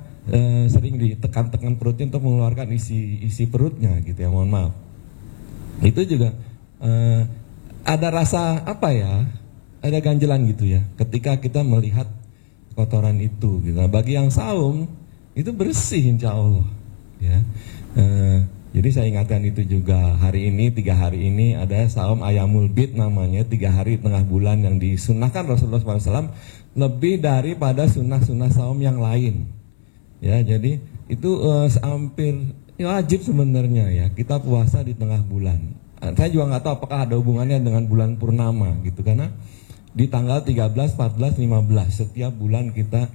sering ditekan-tekan perutnya untuk mengeluarkan isi perutnya gitu ya, mohon maaf. Itu juga ada rasa apa ya, ada ganjelan gitu ya ketika kita melihat kotoran itu gitu. Nah, bagi yang saum itu bersih insya Allah ya. Jadi saya ingatkan itu juga, hari ini 3 hari ini ada saum Ayamul Bid namanya, 3 hari tengah bulan yang disunnahkan Rasulullah SAW lebih daripada sunnah-sunnah saum yang lain. Ya, jadi itu hampir wajib sebenarnya ya kita puasa di tengah bulan. Saya juga nggak tahu apakah ada hubungannya dengan bulan purnama gitu, karena di tanggal 13, 14, 15 setiap bulan kita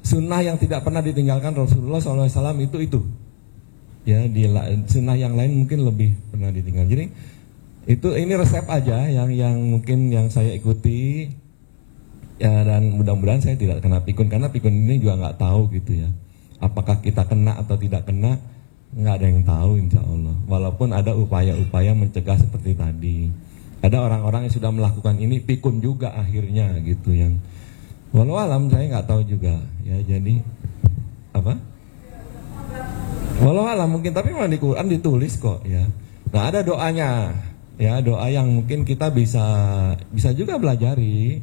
sunnah yang tidak pernah ditinggalkan Rasulullah SAW itu. Ya, di sunnah yang lain mungkin lebih pernah ditinggal. Jadi ini resep aja yang mungkin yang saya ikuti ya, dan mudah-mudahan saya tidak kena pikun, karena pikun ini juga nggak tahu gitu ya, apakah kita kena atau tidak kena. Nggak ada yang tahu insya Allah. Walaupun ada upaya-upaya mencegah seperti tadi. Ada orang-orang yang sudah melakukan ini pikun juga akhirnya gitu yang walau alam saya nggak tahu juga ya. Jadi apa? Walau alam mungkin, tapi memang di Quran ditulis kok ya. Nah ada doanya ya, doa yang mungkin kita bisa juga belajari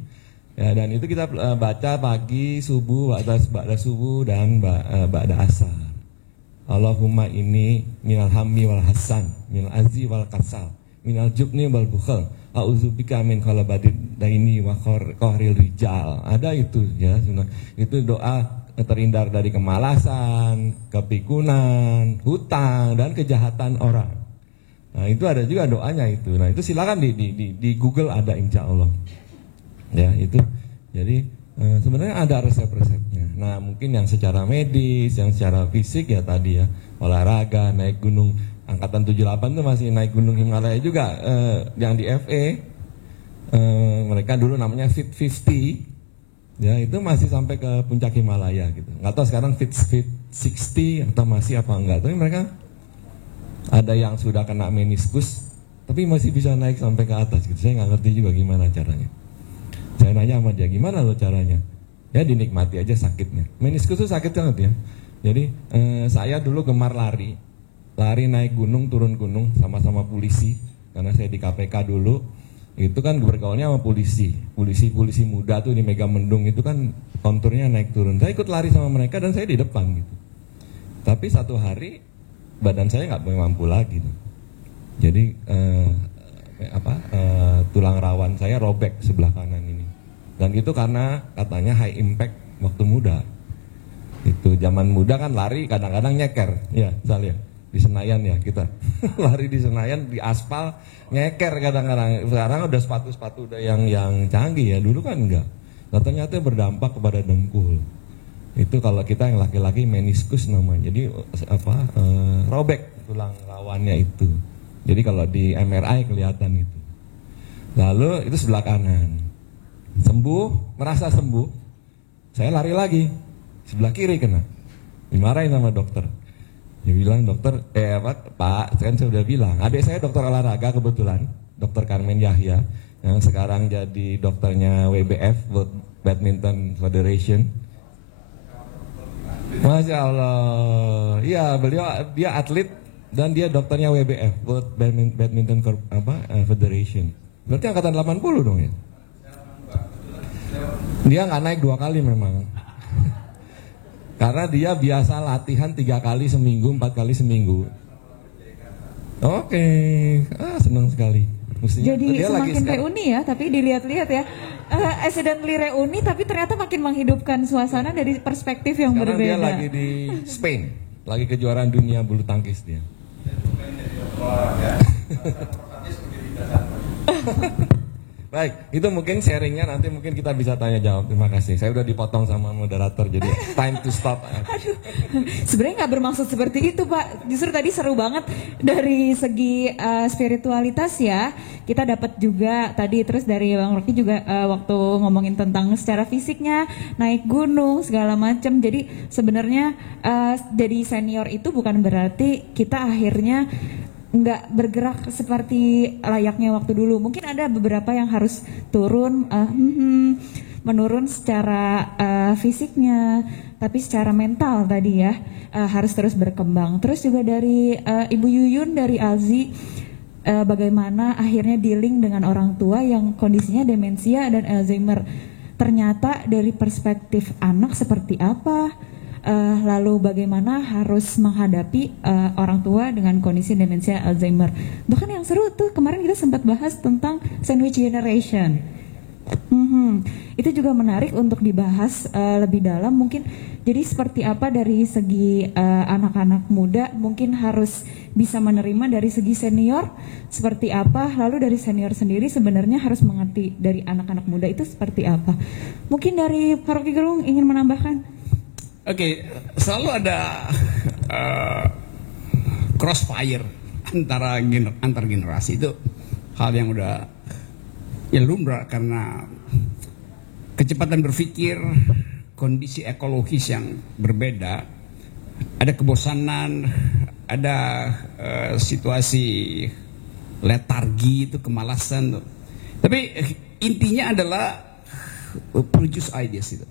ya, dan itu kita baca pagi, subuh, ba'da subuh dan ba'da asar. Allahumma ini minal hammi wal hasan, minal azzi wal kasal, minal jubni wal bukhal, a'udzubika min qalabadid daini wa qahril rijal. Ada itu ya, itu doa terhindar dari kemalasan, kepikunan, hutang dan kejahatan orang. Nah, itu ada juga doanya itu. Nah, itu silakan di Google ada insya Allah. Ya, itu. Jadi sebenarnya ada resep-resepnya. Nah, mungkin yang secara medis, yang secara fisik ya tadi ya, olahraga, naik gunung. Angkatan 78 itu masih naik gunung Himalaya juga, yang di FA mereka dulu namanya Fit 50 ya, itu masih sampai ke puncak Himalaya gitu. Nggak tahu sekarang Fit 60 atau masih apa enggak, tapi mereka ada yang sudah kena meniskus tapi masih bisa naik sampai ke atas gitu. Saya nggak ngerti juga gimana caranya. Saya nanya sama dia, gimana lo caranya? Ya dinikmati aja sakitnya. Meniskus itu sakit banget ya. Jadi saya dulu gemar lari naik gunung, turun gunung sama-sama polisi, karena saya di KPK dulu. Itu kan bergaulnya sama polisi muda tuh di Megamendung, itu kan konturnya naik turun. Saya ikut lari sama mereka dan saya di depan gitu. Tapi satu hari badan saya nggak mampu lagi tuh. Jadi tulang rawan saya robek sebelah kanan ini. Dan itu karena katanya high impact waktu muda. Itu zaman muda kan lari kadang-kadang nyeker, ya misalnya di Senayan ya kita lari di Senayan di aspal nyeker kadang-kadang. Sekarang udah sepatu udah yang canggih ya, dulu kan enggak. Nah ternyata berdampak kepada dengkul. Itu kalau kita yang laki-laki meniskus namanya. Jadi robek tulang rawannya itu. Jadi kalau di MRI kelihatan itu. Lalu itu sebelah kanan. Merasa sembuh. Saya lari lagi. Sebelah kiri kena. Dimarahin sama dokter. Dia bilang, dokter, Pak, kan saya udah bilang, adik saya dokter olahraga kebetulan, Dokter Carmen Yahya, yang sekarang jadi dokternya WBF, World Badminton Federation. Masya Allah, iya dia atlet dan dia dokternya WBF, World Badminton Federation. Berarti angkatan 80 dong ya? Dia nggak naik 2 kali memang. Karena dia biasa latihan 3 kali seminggu, 4 kali seminggu. Oke, senang sekali. Mestinya, jadi semakin reuni ya, tapi dilihat-lihat ya, accidentally reuni, tapi ternyata makin menghidupkan suasana dari perspektif yang sekarang berbeda. Dia lagi di Spain, lagi kejuaraan dunia bulu tangkis dia. Baik, itu mungkin sharingnya, nanti mungkin kita bisa tanya jawab. Terima kasih. Saya udah dipotong sama moderator, jadi time to stop. Aduh, sebenarnya nggak bermaksud seperti itu Pak. Justru tadi seru banget dari segi spiritualitas ya. Kita dapat juga tadi, terus dari Bang Rocky juga waktu ngomongin tentang secara fisiknya, naik gunung segala macam. Jadi sebenarnya jadi senior itu bukan berarti kita akhirnya nggak bergerak seperti layaknya waktu dulu. Mungkin ada beberapa yang harus turun, menurun secara fisiknya, tapi secara mental tadi ya harus terus berkembang. Terus juga dari Ibu Yuyun dari Alzi, bagaimana akhirnya dealing dengan orang tua yang kondisinya demensia dan Alzheimer. Ternyata dari perspektif anak seperti apa, lalu bagaimana harus menghadapi orang tua dengan kondisi demensia Alzheimer. Bahkan yang seru tuh kemarin kita sempat bahas tentang sandwich generation. Itu juga menarik untuk dibahas lebih dalam. Mungkin jadi seperti apa dari segi anak-anak muda mungkin harus bisa menerima, dari segi senior seperti apa, lalu dari senior sendiri sebenarnya harus mengerti dari anak-anak muda itu seperti apa. Mungkin dari Pak Rocky Gerung ingin menambahkan? Oke, selalu ada crossfire antar generasi, itu hal yang udah ya lumrah karena kecepatan berpikir, kondisi ekologis yang berbeda, ada kebosanan, ada situasi letargi itu, kemalasan tuh. Tapi intinya adalah produce ideas itu.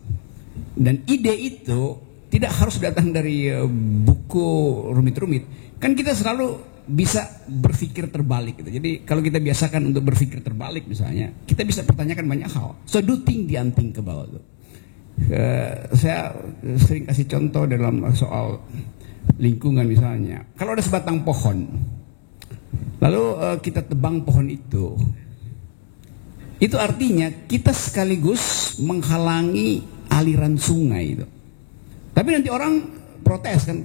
Dan ide itu tidak harus datang dari buku rumit-rumit. Kan kita selalu bisa berpikir terbalik gitu. Jadi kalau kita biasakan untuk berpikir terbalik misalnya, kita bisa pertanyakan banyak hal. So do think the unthinkable tuh. Saya sering kasih contoh dalam soal lingkungan misalnya. Kalau ada sebatang pohon, lalu kita tebang pohon itu artinya kita sekaligus menghalangi aliran sungai itu. Tapi nanti orang protes kan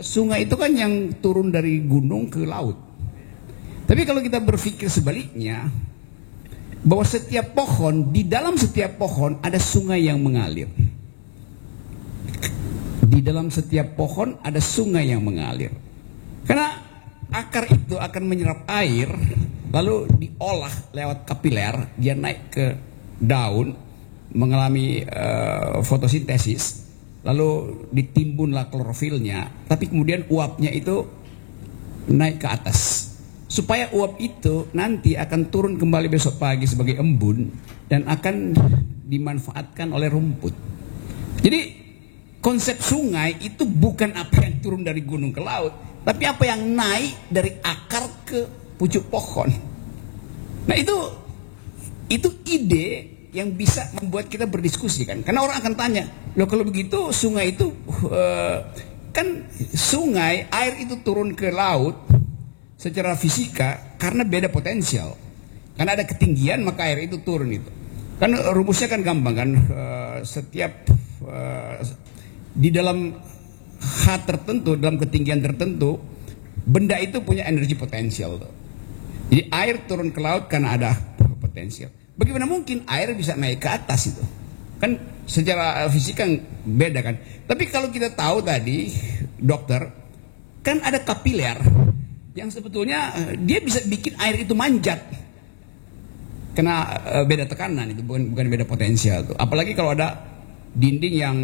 sungai itu kan yang turun dari gunung ke laut. Tapi kalau kita berpikir sebaliknya, bahwa setiap pohon, di dalam setiap pohon ada sungai yang mengalir. Di dalam setiap pohon ada sungai yang mengalir. Karena akar itu akan menyerap air, lalu diolah lewat kapiler, dia naik ke daun, mengalami fotosintesis, lalu ditimbunlah klorofilnya, tapi kemudian uapnya itu naik ke atas. Supaya uap itu nanti akan turun kembali besok pagi sebagai embun dan akan dimanfaatkan oleh rumput. Jadi konsep sungai itu bukan apa yang turun dari gunung ke laut, tapi apa yang naik dari akar ke pucuk pohon. Nah itu ide yang bisa membuat kita berdiskusi kan. Karena orang akan tanya, loh kalau begitu sungai itu kan sungai air itu turun ke laut secara fisika karena beda potensial. Karena ada ketinggian maka air itu turun itu. Kan rumusnya kan gampang kan, setiap di dalam H tertentu, dalam ketinggian tertentu, benda itu punya energi potensial. Jadi air turun ke laut karena ada potensial. Bagaimana mungkin air bisa naik ke atas itu? Kan secara fisika beda kan. Tapi kalau kita tahu tadi, dokter, kan ada kapiler yang sebetulnya dia bisa bikin air itu manjat. Karena beda tekanan itu, bukan beda potensial tuh. Apalagi kalau ada dinding yang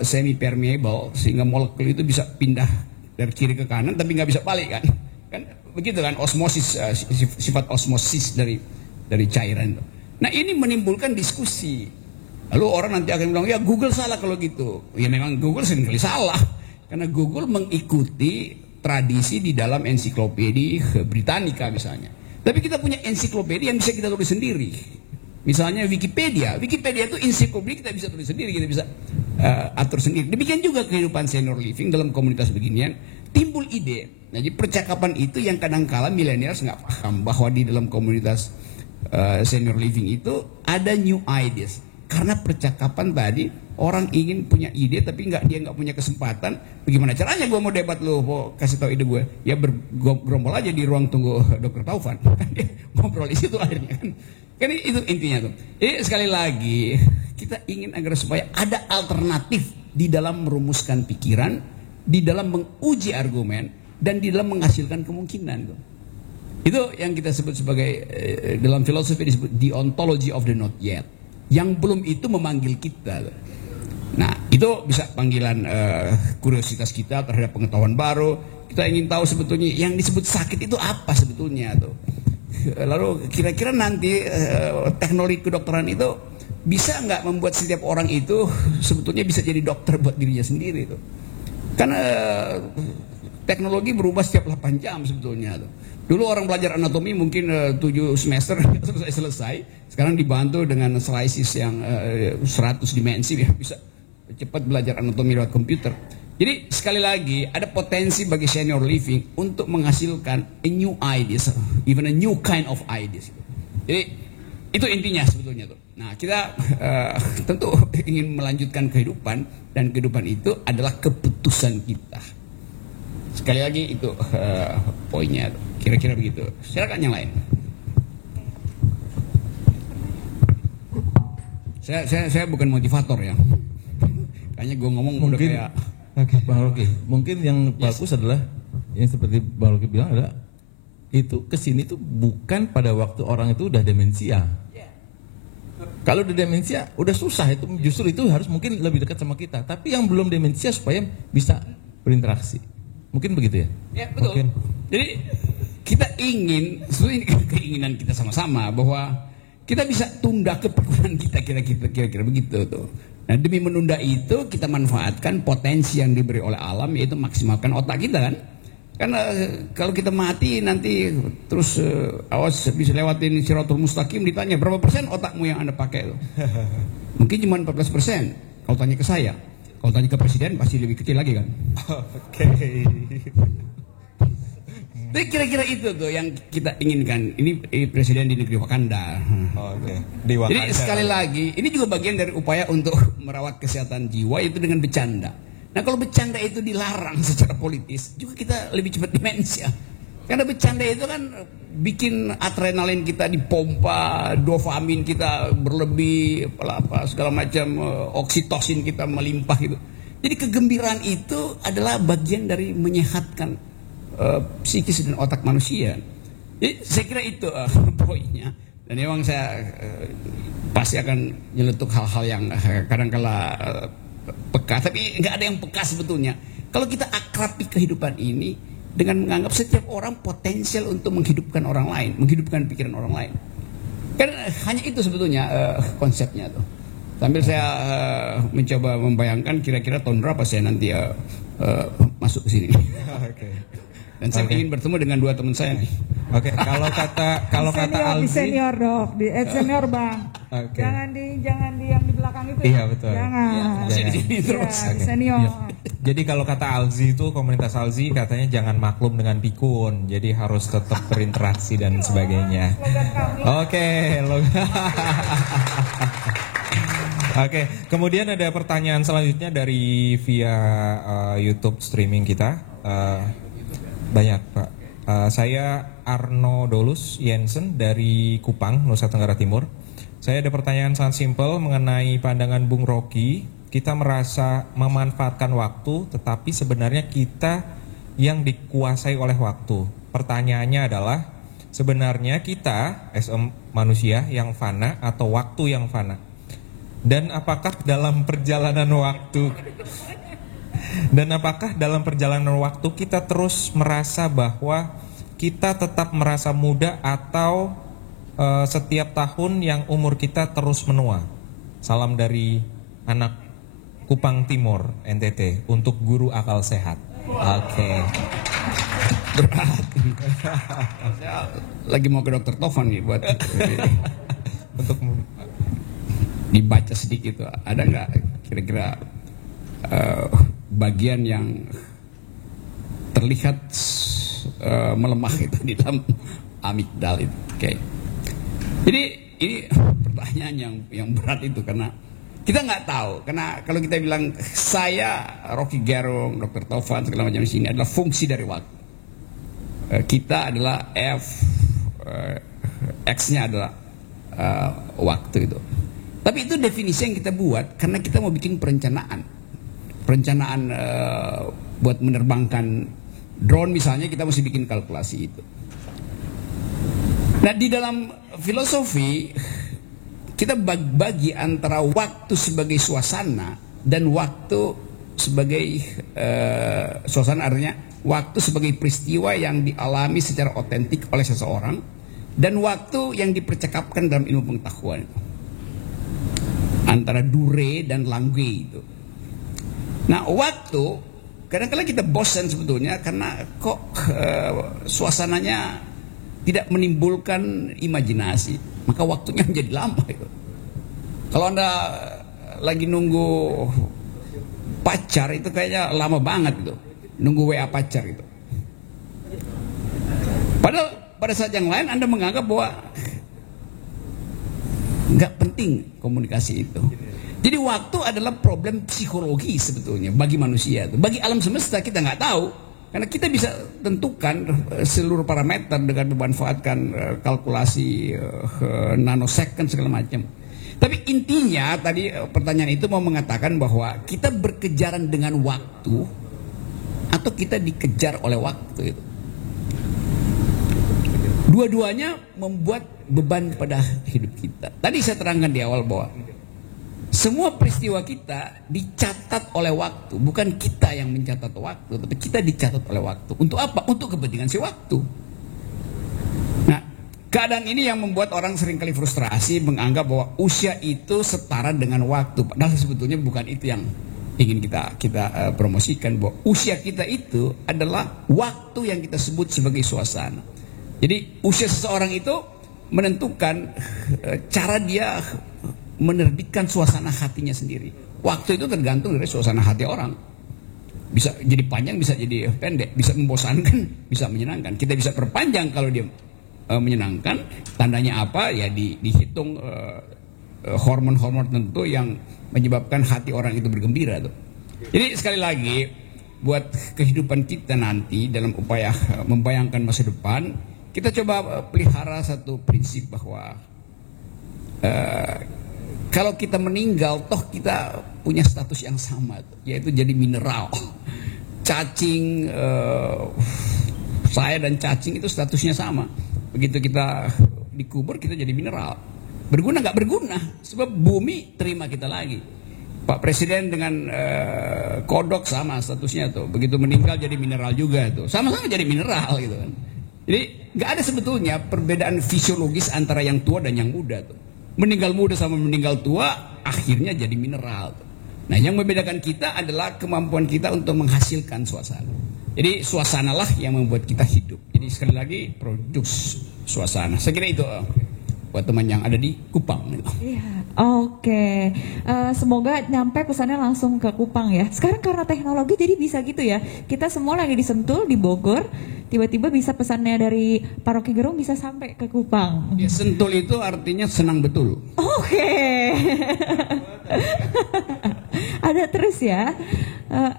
semi permeable sehingga molekul itu bisa pindah dari kiri ke kanan tapi nggak bisa balik kan. Kan begitu kan osmosis, sifat osmosis dari cairan itu. Nah ini menimbulkan diskusi. Lalu orang nanti akan bilang, ya Google salah kalau gitu. Ya memang Google seringkali salah. Karena Google mengikuti tradisi di dalam ensiklopedia Britannica misalnya. Tapi kita punya ensiklopedia yang bisa kita tulis sendiri. Misalnya Wikipedia itu ensiklopedia kita bisa tulis sendiri, kita bisa atur sendiri. Demikian juga kehidupan senior living dalam komunitas beginian, timbul ide. Nah, jadi percakapan itu yang kadang-kala millennials nggak paham bahwa di dalam komunitas senior living itu ada new ideas. Karena percakapan tadi orang ingin punya ide tapi dia nggak punya kesempatan. Bagaimana caranya gue mau debat lo, mau kasih tahu ide gue? Ya bergerombol aja di ruang tunggu Dr. Taufan. Kan dia ngobrol di situ akhirnya kan. Kan itu intinya tuh. Jadi sekali lagi kita ingin agar supaya ada alternatif di dalam merumuskan pikiran, di dalam menguji argumen, dan di dalam menghasilkan kemungkinan tuh. Itu yang kita sebut sebagai dalam filosofi disebut the ontology of the not yet. Yang belum itu memanggil kita. Nah itu bisa panggilan kuriositas kita terhadap pengetahuan baru. Kita ingin tahu sebetulnya yang disebut sakit itu apa sebetulnya tuh. Lalu kira-kira nanti teknologi kedokteran itu bisa nggak membuat setiap orang itu sebetulnya bisa jadi dokter buat dirinya sendiri tuh. Karena teknologi berubah setiap 8 jam sebetulnya tuh. Dulu orang belajar anatomi mungkin 7 semester selesai. Sekarang dibantu dengan slices yang 100 dimensi ya, bisa cepat belajar anatomi lewat komputer. Jadi sekali lagi ada potensi bagi senior living untuk menghasilkan a new ideas, even a new kind of ideas. Jadi itu intinya sebetulnya tuh. Nah kita tentu ingin melanjutkan kehidupan dan kehidupan itu adalah keputusan kita. Sekali lagi itu poinnya. Kira-kira begitu. Silakan yang lain. Saya bukan motivator ya. Kayaknya gue ngomong mungkin, udah kayak. Bang Rocky, mungkin yang bagus adalah yang seperti Bang Rocky bilang adalah itu kesini tuh bukan pada waktu orang itu udah demensia. Kalau udah demensia udah susah itu, justru itu harus mungkin lebih dekat sama kita. Tapi yang belum demensia supaya bisa berinteraksi. Mungkin begitu ya? Ya betul. Mungkin. Jadi kita ingin, sebenarnya ini keinginan kita sama-sama bahwa kita bisa tunda keperluan kita kira-kira begitu tuh. Nah demi menunda itu kita manfaatkan potensi yang diberi oleh alam, yaitu maksimalkan otak kita kan. Karena kalau kita mati nanti terus awas bisa lewatin Siratul Mustaqim, ditanya berapa persen otakmu yang Anda pakai itu? Mungkin cuma 14%. Kalau tanya ke saya, kalau tanya ke presiden pasti lebih kecil lagi kan. Oke. Jadi kira-kira itu tuh yang kita inginkan. Ini presiden di negeri Wakanda. Oke. Di Wakanda. Jadi sekali lagi, ini juga bagian dari upaya untuk merawat kesehatan jiwa itu dengan bercanda. Nah kalau bercanda itu dilarang secara politis, juga kita lebih cepat demensia. Karena bercanda itu kan bikin adrenalin kita dipompa, dopamin kita berlebih, apa segala macam, oksitosin kita melimpah gitu. Jadi kegembiraan itu adalah bagian dari menyehatkan psikis dan otak manusia. Jadi saya kira itu poinnya. Dan memang saya pasti akan nyeletuk hal-hal yang kadang-kala peka, tapi nggak ada yang peka sebetulnya. Kalau kita akrabi kehidupan ini dengan menganggap setiap orang potensial untuk menghidupkan orang lain, menghidupkan pikiran orang lain. Kan hanya itu sebetulnya konsepnya tuh. Sambil saya mencoba membayangkan kira-kira tahun berapa saya nanti masuk ke sini. Oke. Dan saya ingin bertemu dengan dua teman saya nih. Oke, kalau kata Di Alzi, senior dok, di senior bang. Oke. Jangan di yang di belakang itu. Iya, betul. Jangan. Masih di sini terus. Iya, di senior. Jadi kalau kata Alzi itu, komunitas Alzi katanya jangan maklum dengan pikun, jadi harus tetap berinteraksi dan sebagainya. Oke, Oke, kemudian ada pertanyaan selanjutnya dari via YouTube streaming kita. Banyak Pak. Saya Arno Dolus Jensen dari Kupang, Nusa Tenggara Timur. Saya ada pertanyaan sangat simpel mengenai pandangan Bung Rocky. Kita merasa memanfaatkan waktu, tetapi sebenarnya kita yang dikuasai oleh waktu. Pertanyaannya adalah, sebenarnya kita manusia yang fana atau waktu yang fana? Dan apakah dalam perjalanan waktu kita terus merasa bahwa kita tetap merasa muda atau setiap tahun yang umur kita terus menua? Salam dari anak Kupang Timur, NTT, untuk guru akal sehat. Oke. Berat. Saya lagi mau ke dokter Tovan nih buat Untuk dibaca sedikit. Ada nggak kira-kira bagian yang terlihat melemah itu di dalam amigdal itu? Oke. Jadi ini pertanyaan yang berat itu karena kita nggak tahu. Karena kalau kita bilang saya Rocky Gerung, Dr. Tovan segala macam di sini adalah fungsi dari waktu. Kita adalah X-nya adalah waktu itu. Tapi itu definisi yang kita buat karena kita mau bikin perencanaan buat menerbangkan drone misalnya, kita mesti bikin kalkulasi itu. Nah di dalam filosofi kita bagi antara waktu sebagai suasana dan waktu sebagai suasana, artinya waktu sebagai peristiwa yang dialami secara otentik oleh seseorang, dan waktu yang dipercakapkan dalam ilmu pengetahuan itu. Antara dure dan langue itu. Nah waktu kadang-kadang kita bosan sebetulnya karena kok suasananya tidak menimbulkan imajinasi, maka waktunya menjadi lama itu. Kalau Anda lagi nunggu pacar itu kayaknya lama banget itu, nunggu WA pacar itu. Padahal pada saat yang lain Anda menganggap bahwa nggak penting komunikasi itu. Jadi waktu adalah problem psikologi sebetulnya bagi manusia itu. Bagi alam semesta kita nggak tahu, karena kita bisa tentukan seluruh parameter dengan memanfaatkan kalkulasi nanosecond segala macam. Tapi intinya tadi pertanyaan itu mau mengatakan bahwa kita berkejaran dengan waktu atau kita dikejar oleh waktu itu. Dua-duanya membuat beban pada hidup kita. Tadi saya terangkan di awal bahwa Semua peristiwa kita dicatat oleh waktu, bukan kita yang mencatat waktu, tapi kita dicatat oleh waktu. Untuk apa? Untuk kepentingan si waktu. Nah, keadaan ini yang membuat orang seringkali frustrasi, menganggap bahwa usia itu setara dengan waktu. Padahal sebetulnya bukan itu yang ingin kita promosikan, bahwa usia kita itu adalah waktu yang kita sebut sebagai suasana. Jadi usia seseorang itu menentukan cara dia menerbitkan suasana hatinya sendiri. Waktu itu tergantung dari suasana hati orang. Bisa jadi panjang, bisa jadi pendek, bisa membosankan, bisa menyenangkan. Kita bisa perpanjang kalau dia menyenangkan. Tandanya apa? Ya dihitung hormon-hormon tertentu yang menyebabkan hati orang itu bergembira tuh. Jadi sekali lagi, buat kehidupan kita nanti dalam upaya membayangkan masa depan, kita coba pelihara satu prinsip bahwa kalau kita meninggal, toh kita punya status yang sama, yaitu jadi mineral. Cacing, saya dan cacing itu statusnya sama. Begitu kita dikubur, kita jadi mineral. Berguna nggak berguna, sebab bumi terima kita lagi. Pak Presiden dengan kodok sama statusnya tuh. Begitu meninggal jadi mineral juga tuh. Sama-sama jadi mineral gitu kan. Jadi nggak ada sebetulnya perbedaan fisiologis antara yang tua dan yang muda tuh. Meninggal muda sama meninggal tua akhirnya jadi mineral tuh. Nah, yang membedakan kita adalah kemampuan kita untuk menghasilkan suasana. Jadi suasanalah yang membuat kita hidup. Jadi sekali lagi produksi suasana. Saya kira itu buat teman yang ada di Kupang. Iya, oke. Semoga nyampe pesannya langsung ke Kupang ya. Sekarang karena teknologi jadi bisa gitu ya. Kita semua lagi di Sentul, di Bogor, tiba-tiba bisa pesannya dari Paroki Gerung bisa sampai ke Kupang. Ya, Sentul itu artinya senang betul. Oke. Ada terus ya.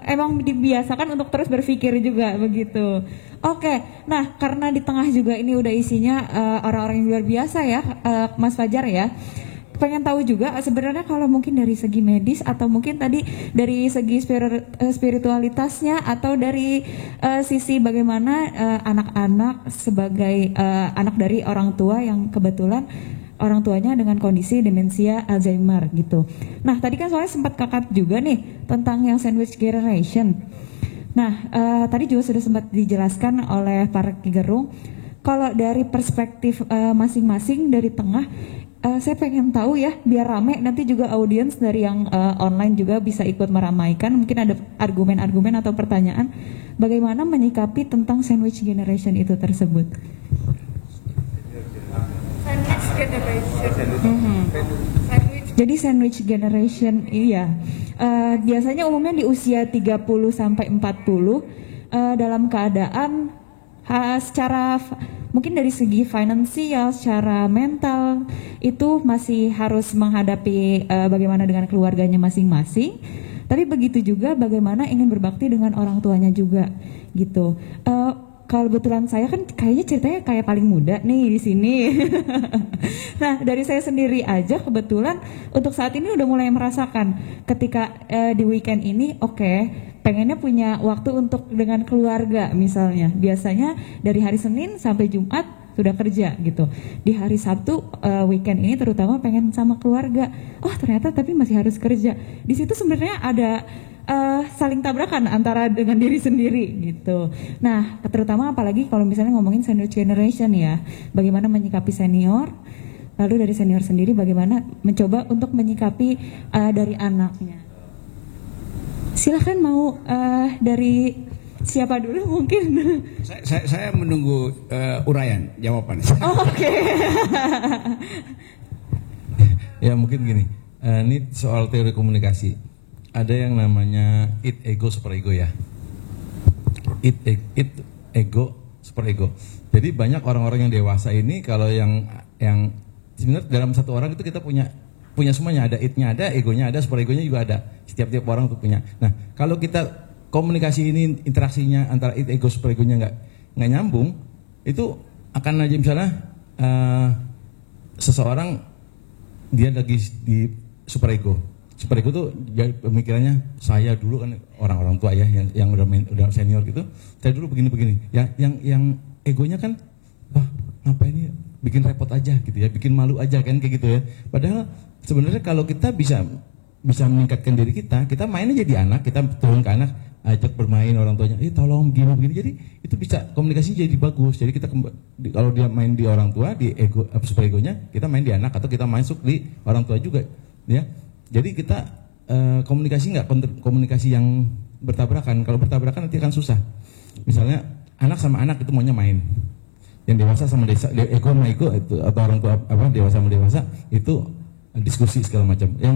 Emang dibiasakan untuk terus berpikir juga begitu. Oke, nah karena di tengah juga ini udah isinya orang-orang yang luar biasa ya, Mas Fajar ya. Pengen tahu juga sebenarnya kalau mungkin dari segi medis atau mungkin tadi dari segi spiritualitasnya atau dari sisi bagaimana anak-anak sebagai anak dari orang tua yang kebetulan orang tuanya dengan kondisi demensia Alzheimer gitu. Nah tadi kan soalnya sempat kakak juga nih tentang yang sandwich generation. Nah tadi juga sudah sempat dijelaskan oleh Paroki Gerung. Kalau dari perspektif masing-masing dari tengah, saya pengen tahu ya biar rame nanti juga audiens dari yang online juga bisa ikut meramaikan. Mungkin ada argumen-argumen atau pertanyaan bagaimana menyikapi tentang sandwich generation itu tersebut. Jadi sandwich generation iya biasanya umumnya di usia 30 sampai 40 dalam keadaan secara mungkin dari segi finansial, secara mental itu masih harus menghadapi bagaimana dengan keluarganya masing-masing. Tapi begitu juga bagaimana ingin berbakti dengan orang tuanya juga gitu. Kalau kebetulan saya kan kayaknya ceritanya kayak paling muda nih di sini. Nah dari saya sendiri aja kebetulan untuk saat ini udah mulai merasakan ketika di weekend ini pengennya punya waktu untuk dengan keluarga misalnya. Biasanya dari hari Senin sampai Jumat sudah kerja gitu. Di hari Sabtu weekend ini terutama pengen sama keluarga. Oh ternyata tapi masih harus kerja. Di situ sebenarnya ada saling tabrakan antara dengan diri sendiri gitu. Nah, terutama apalagi kalau misalnya ngomongin sandwich generation ya, bagaimana menyikapi senior, lalu dari senior sendiri bagaimana mencoba untuk menyikapi dari anaknya. Silahkan mau dari siapa dulu mungkin? Saya menunggu uraian jawaban. Oke. Ya mungkin gini, ini soal teori komunikasi. Ada yang namanya id, ego, super ego ya. Id, ego, super ego. Jadi banyak orang-orang yang dewasa ini kalau yang sebenarnya dalam satu orang itu kita punya semuanya, ada idnya ada, egonya ada, super egonya juga ada. Setiap orang tuh punya. Nah kalau kita komunikasi ini interaksinya antara id, ego, super egonya nggak nyambung, itu akan aja misalnya seseorang dia lagi di super ego. Super ego tuh pemikirannya saya dulu kan orang-orang tua ya yang udah senior gitu. Saya dulu begini-begini. Yang egonya kan wah ngapain ya bikin repot aja gitu ya, bikin malu aja kan kayak gitu ya. Padahal sebenarnya kalau kita bisa bisa meningkatkan diri kita main aja di anak, kita turun ke anak, ajak bermain orang tuanya, tolong begini, jadi itu bisa komunikasinya jadi bagus. Jadi kita kalau dia main di orang tua, di ego, super egonya, kita main di anak atau kita masuk di orang tua juga, ya. Jadi kita komunikasi nggak komunikasi yang bertabrakan. Kalau bertabrakan nanti akan susah. Misalnya anak sama anak itu maunya main, yang dewasa sama ego sama ego itu, atau orang tua dewasa sama dewasa itu diskusi segala macam. Yang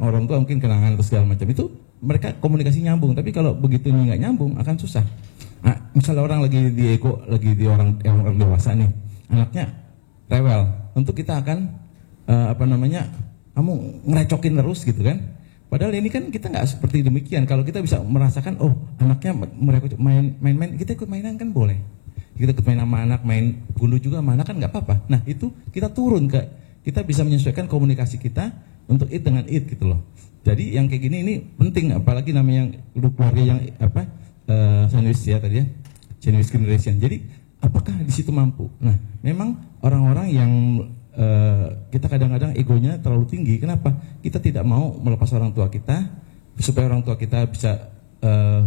orang tua mungkin kenangan atau segala macam itu mereka komunikasi nyambung. Tapi kalau begitu nggak nyambung akan susah. Nah, misalnya orang lagi di ego, lagi di orang dewasa nih, anaknya rewel, tentu kita akan kamu ngerecokin terus gitu kan. Padahal ini kan kita nggak seperti demikian. Kalau kita bisa merasakan, anaknya main-main, kita ikut mainan kan boleh. Kita ikut main sama anak, main gundu juga sama anak kan nggak apa-apa. Nah itu kita turun kita bisa menyesuaikan komunikasi kita untuk it dengan it gitu loh. Jadi yang kayak gini ini penting, apalagi namanya yang keluarga yang sandwich ya tadi ya, sandwich generation. Jadi apakah di situ mampu? Nah memang orang-orang yang kita kadang-kadang egonya terlalu tinggi. Kenapa? Kita tidak mau melepas orang tua kita supaya orang tua kita bisa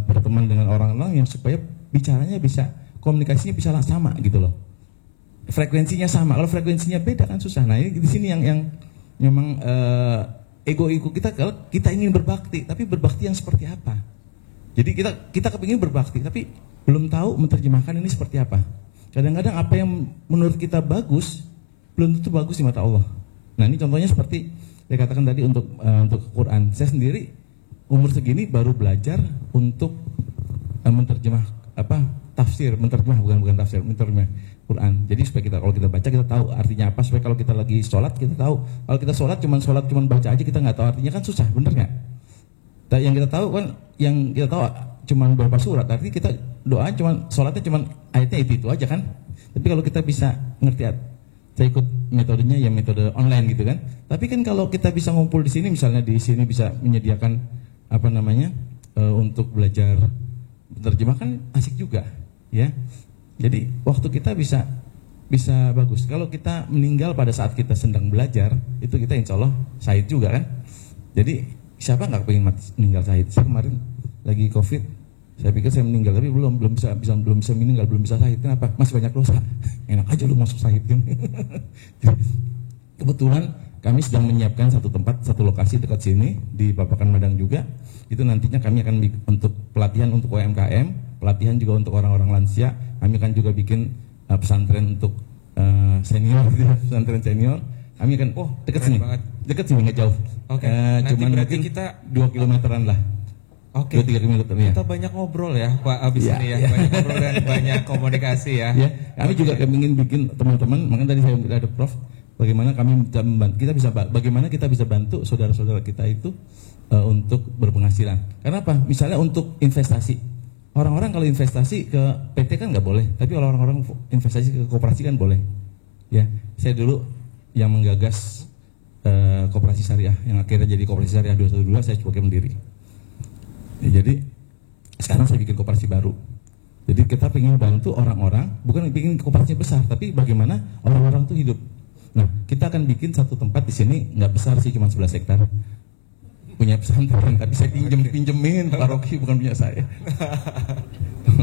berteman dengan orang-orang yang supaya bicaranya bisa, komunikasinya bisa sama gitu loh. Frekuensinya sama. Kalau frekuensinya beda kan susah. Nah ini di sini yang memang ego kita, kalau kita ingin berbakti, tapi berbakti yang seperti apa? Jadi kita kepingin berbakti, tapi belum tahu menerjemahkan ini seperti apa. Kadang-kadang apa yang menurut kita bagus belum tentu bagus di mata Allah. Nah ini contohnya seperti saya katakan tadi untuk Quran. Saya sendiri umur segini baru belajar untuk menerjemah menerjemah Quran. Jadi supaya kalau kita baca kita tahu artinya apa, supaya kalau kita lagi sholat kita tahu. Kalau kita sholat cuman baca aja, kita nggak tahu artinya kan susah, bener nggak? Yang kita tahu cuman beberapa surat, artinya kita doa sholatnya cuman ayatnya itu aja kan. Tapi kalau kita bisa ngerti, saya ikut metodenya ya metode online gitu kan. Tapi kan kalau kita bisa ngumpul di sini, misalnya di sini bisa menyediakan untuk belajar terjemah kan asik juga ya. Jadi waktu kita bisa bagus. Kalau kita meninggal pada saat kita sedang belajar, itu kita insya Allah syahid juga kan. Jadi siapa nggak pengen meninggal syahid? Saya kemarin lagi COVID, saya pikir saya meninggal, tapi belum bisa meninggal, belum bisa syahid. Kenapa? Masih banyak dosa. Enak aja lu masuk syahid kan. Kebetulan kami sedang menyiapkan satu lokasi dekat sini di Babakan Madang juga. Itu nantinya kami akan untuk pelatihan untuk UMKM, pelatihan juga untuk orang-orang lansia. Kami akan juga bikin pesantren untuk senior, pesantren senior. Kami akan dekat sini nggak jauh. Oke. Cuman mungkin kita 2 kilometeran lah. Oke. 2-3 kilometer ya. Kita banyak ngobrol ya Pak abis ini ya. Banyak ngobrol dan banyak komunikasi ya. Ya, kami juga ingin bikin teman-teman. Makanya tadi saya ada Prof. Bagaimana kita bisa bantu saudara-saudara kita itu untuk berpenghasilan. Karena apa? Misalnya untuk investasi. Orang-orang kalau investasi ke PT kan nggak boleh, tapi kalau orang-orang investasi ke koperasi kan boleh. Ya, saya dulu yang menggagas koperasi syariah, yang akhirnya jadi koperasi syariah 212, saya coba mendiri. Ya, jadi sekarang saya bikin koperasi baru. Jadi kita ingin bantu orang-orang, bukan bikin koperasi besar, tapi bagaimana orang-orang itu hidup. Nah, kita akan bikin satu tempat di sini, nggak besar sih, cuma 11 hektar. Punya pesantren, tapi saya pinjemin paroki, bukan punya saya.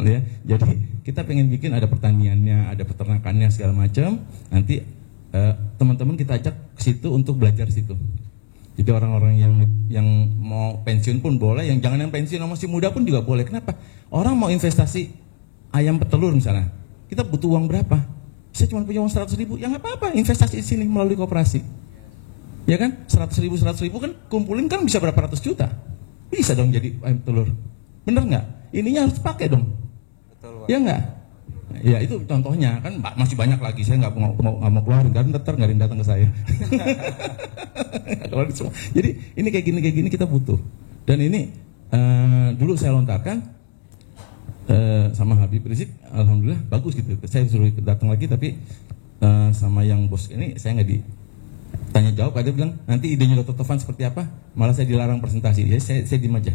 Ya, jadi kita pengen bikin ada pertaniannya, ada peternakannya segala macam. Nanti teman-teman kita ajak ke situ untuk belajar situ. Jadi orang-orang yang mau pensiun pun boleh, yang jangan yang pensiun, yang masih muda pun juga boleh. Kenapa? Orang mau investasi ayam petelur misalnya, kita butuh uang berapa? Saya cuma punya uang 100 ribu, ya nggak apa-apa, investasi di sini melalui koperasi. Ya kan, 100 ribu kan kumpulin kan bisa berapa ratus juta. Bisa dong jadi ayam telur. Bener nggak? Ininya harus pakai dong. Betul, Pak. Ya nggak? Ya itu contohnya, kan masih banyak lagi. Saya nggak mau keluarin, karena ntar nggak ada yang datang ke saya. Jadi ini kayak gini kita butuh. Dan ini dulu saya lontarkan sama Habib Rizik, alhamdulillah bagus gitu. Saya suruh datang lagi, tapi sama yang bos ini saya nggak ditanya jawab. Ada bilang nanti idenya Dr. Tovan seperti apa, malah saya dilarang presentasi. Ya saya diem aja.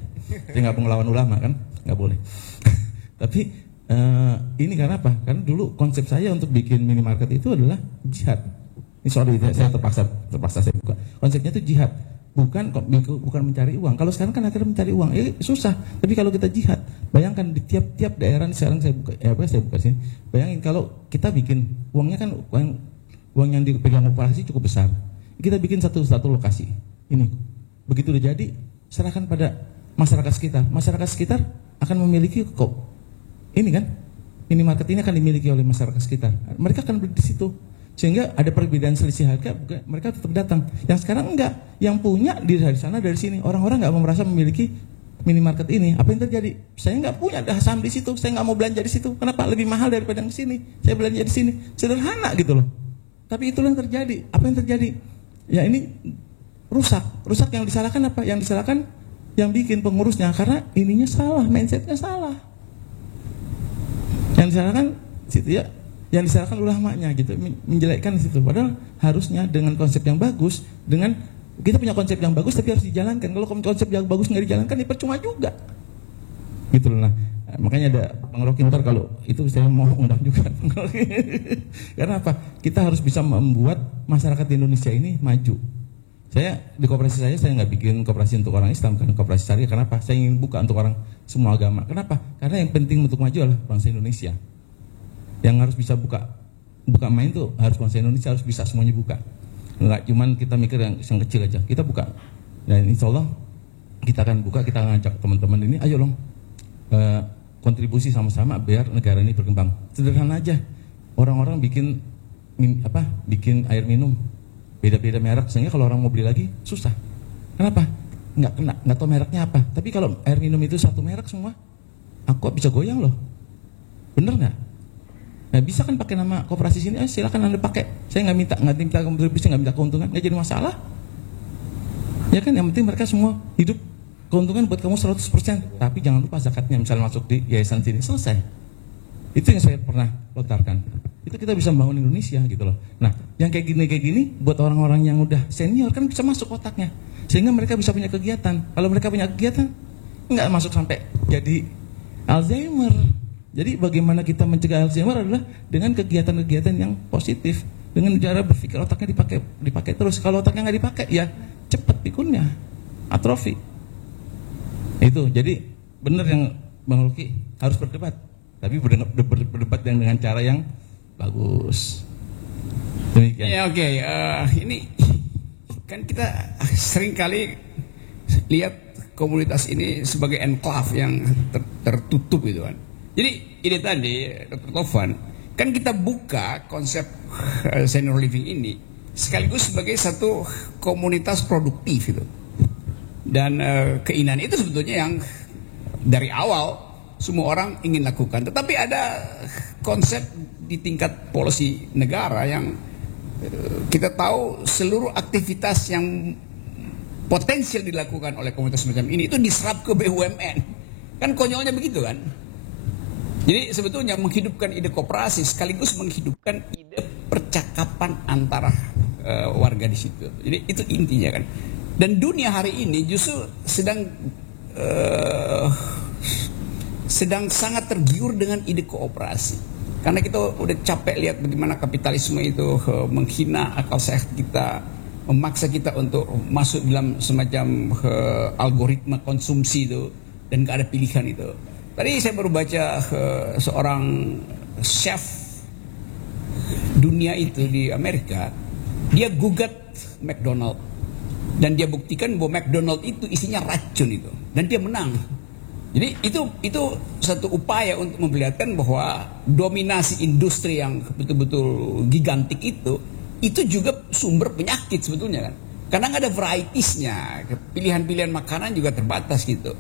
Saya nggak mau ngelawan ulama kan, nggak boleh. Tapi ini karena apa? Karena dulu konsep saya untuk bikin minimarket itu adalah jihad. Ini sorry, saya terpaksa saya buka. Konsepnya itu jihad. bukan mencari uang. Kalau sekarang kan akhirnya mencari uang, susah. Tapi kalau kita jihad, bayangkan di tiap daerah sekarang saya buka sini. Bayangin kalau kita bikin uangnya kan uang yang dipegang korporasi cukup besar. Kita bikin satu lokasi. Ini begitu udah jadi, serahkan pada masyarakat sekitar. Masyarakat sekitar akan memiliki ini kan, minimarket ini akan dimiliki oleh masyarakat sekitar. Mereka akan beli di situ. Sehingga ada perbedaan selisih harga, mereka tetap datang. Yang sekarang enggak, yang punya dari sana dari sini. Orang-orang enggak merasa memiliki minimarket ini. Apa yang terjadi? Saya enggak punya saham di situ, saya enggak mau belanja di situ. Kenapa? Lebih mahal daripada di sini. Saya belanja di sini. Sederhana gitu loh. Tapi itulah yang terjadi. Apa yang terjadi? Ya ini rusak. Rusak yang disalahkan apa? Yang disalahkan yang bikin pengurusnya, karena ininya salah, mindsetnya salah. Yang disalahkan situ ya. Yang disalahkan ulamanya gitu, menjelekkan di situ. Padahal harusnya dengan konsep yang bagus, dengan kita punya konsep yang bagus tapi harus dijalankan. Kalau konsep yang bagus nggak dijalankan, ya percuma juga. Gitu loh. Nah, makanya ada Bang Rocky, ntar kalau itu saya mau undang juga. Karena apa? Kita harus bisa membuat masyarakat di Indonesia ini maju. Saya di koperasi saya nggak bikin koperasi untuk orang Islam, kan koperasi syariah. Kenapa? Saya ingin buka untuk orang semua agama. Kenapa? Karena yang penting untuk maju adalah bangsa Indonesia. Yang harus bisa buka main tuh harus bangsa Indonesia, harus bisa semuanya buka. Enggak cuman kita mikir yang kecil aja. Kita buka. Dan insya Allah kita akan buka, kita ngajak teman-teman ini, ayo dong kontribusi sama-sama biar negara ini berkembang. Sederhana aja. Orang-orang bikin air minum beda-beda merek, sehingga kalau orang mau beli lagi susah. Kenapa? Nggak tahu mereknya apa. Tapi kalau air minum itu satu merek semua, aku bisa goyang loh. Bener nggak? Nah, bisa kan pakai nama koperasi sini, silakan Anda pakai. Saya nggak minta kontribusi, nggak minta keuntungan, nggak jadi masalah. Ya kan, yang penting mereka semua hidup keuntungan buat kamu 100%. Tapi jangan lupa zakatnya misalnya masuk di yayasan sini, selesai. Itu yang saya pernah lontarkan. Itu kita bisa membangun Indonesia gitu loh. Nah, yang kayak gini buat orang-orang yang udah senior kan bisa masuk otaknya. Sehingga mereka bisa punya kegiatan. Kalau mereka punya kegiatan, nggak masuk sampai jadi Alzheimer. Jadi bagaimana kita mencegah Alzheimer adalah dengan kegiatan-kegiatan yang positif, dengan cara berpikir otaknya dipakai terus. Kalau otaknya nggak dipakai, ya cepat pikunnya, atrofi. Itu jadi benar yang Bang Luki harus berdebat, tapi berdebat dengan cara yang bagus. Demikian. Ya oke. Ini kan kita sering kali lihat komunitas ini sebagai enclave yang tertutup gitu kan. Jadi ini tadi Dr. Tovan, kan kita buka konsep senior living ini sekaligus sebagai satu komunitas produktif itu. Dan keinginan itu sebetulnya yang dari awal semua orang ingin lakukan. Tetapi ada konsep di tingkat policy negara yang kita tahu seluruh aktivitas yang potensial dilakukan oleh komunitas semacam ini itu diserap ke BUMN. Kan konyolnya begitu kan? Jadi sebetulnya menghidupkan ide koperasi sekaligus menghidupkan ide percakapan antara warga di situ. Jadi itu intinya kan. Dan dunia hari ini justru sedang sangat tergiur dengan ide kooperasi. Karena kita udah capek lihat bagaimana kapitalisme itu menghina akal sehat kita, memaksa kita untuk masuk dalam semacam algoritma konsumsi itu dan gak ada pilihan itu. Tadi saya baru baca seorang chef dunia itu di Amerika, dia gugat McDonald dan dia buktikan bahwa McDonald itu isinya racun itu dan dia menang. Jadi itu satu upaya untuk memperlihatkan bahwa dominasi industri yang betul-betul gigantik itu juga sumber penyakit sebetulnya kan. Karena nggak ada varietiesnya, pilihan-pilihan makanan juga terbatas gitu.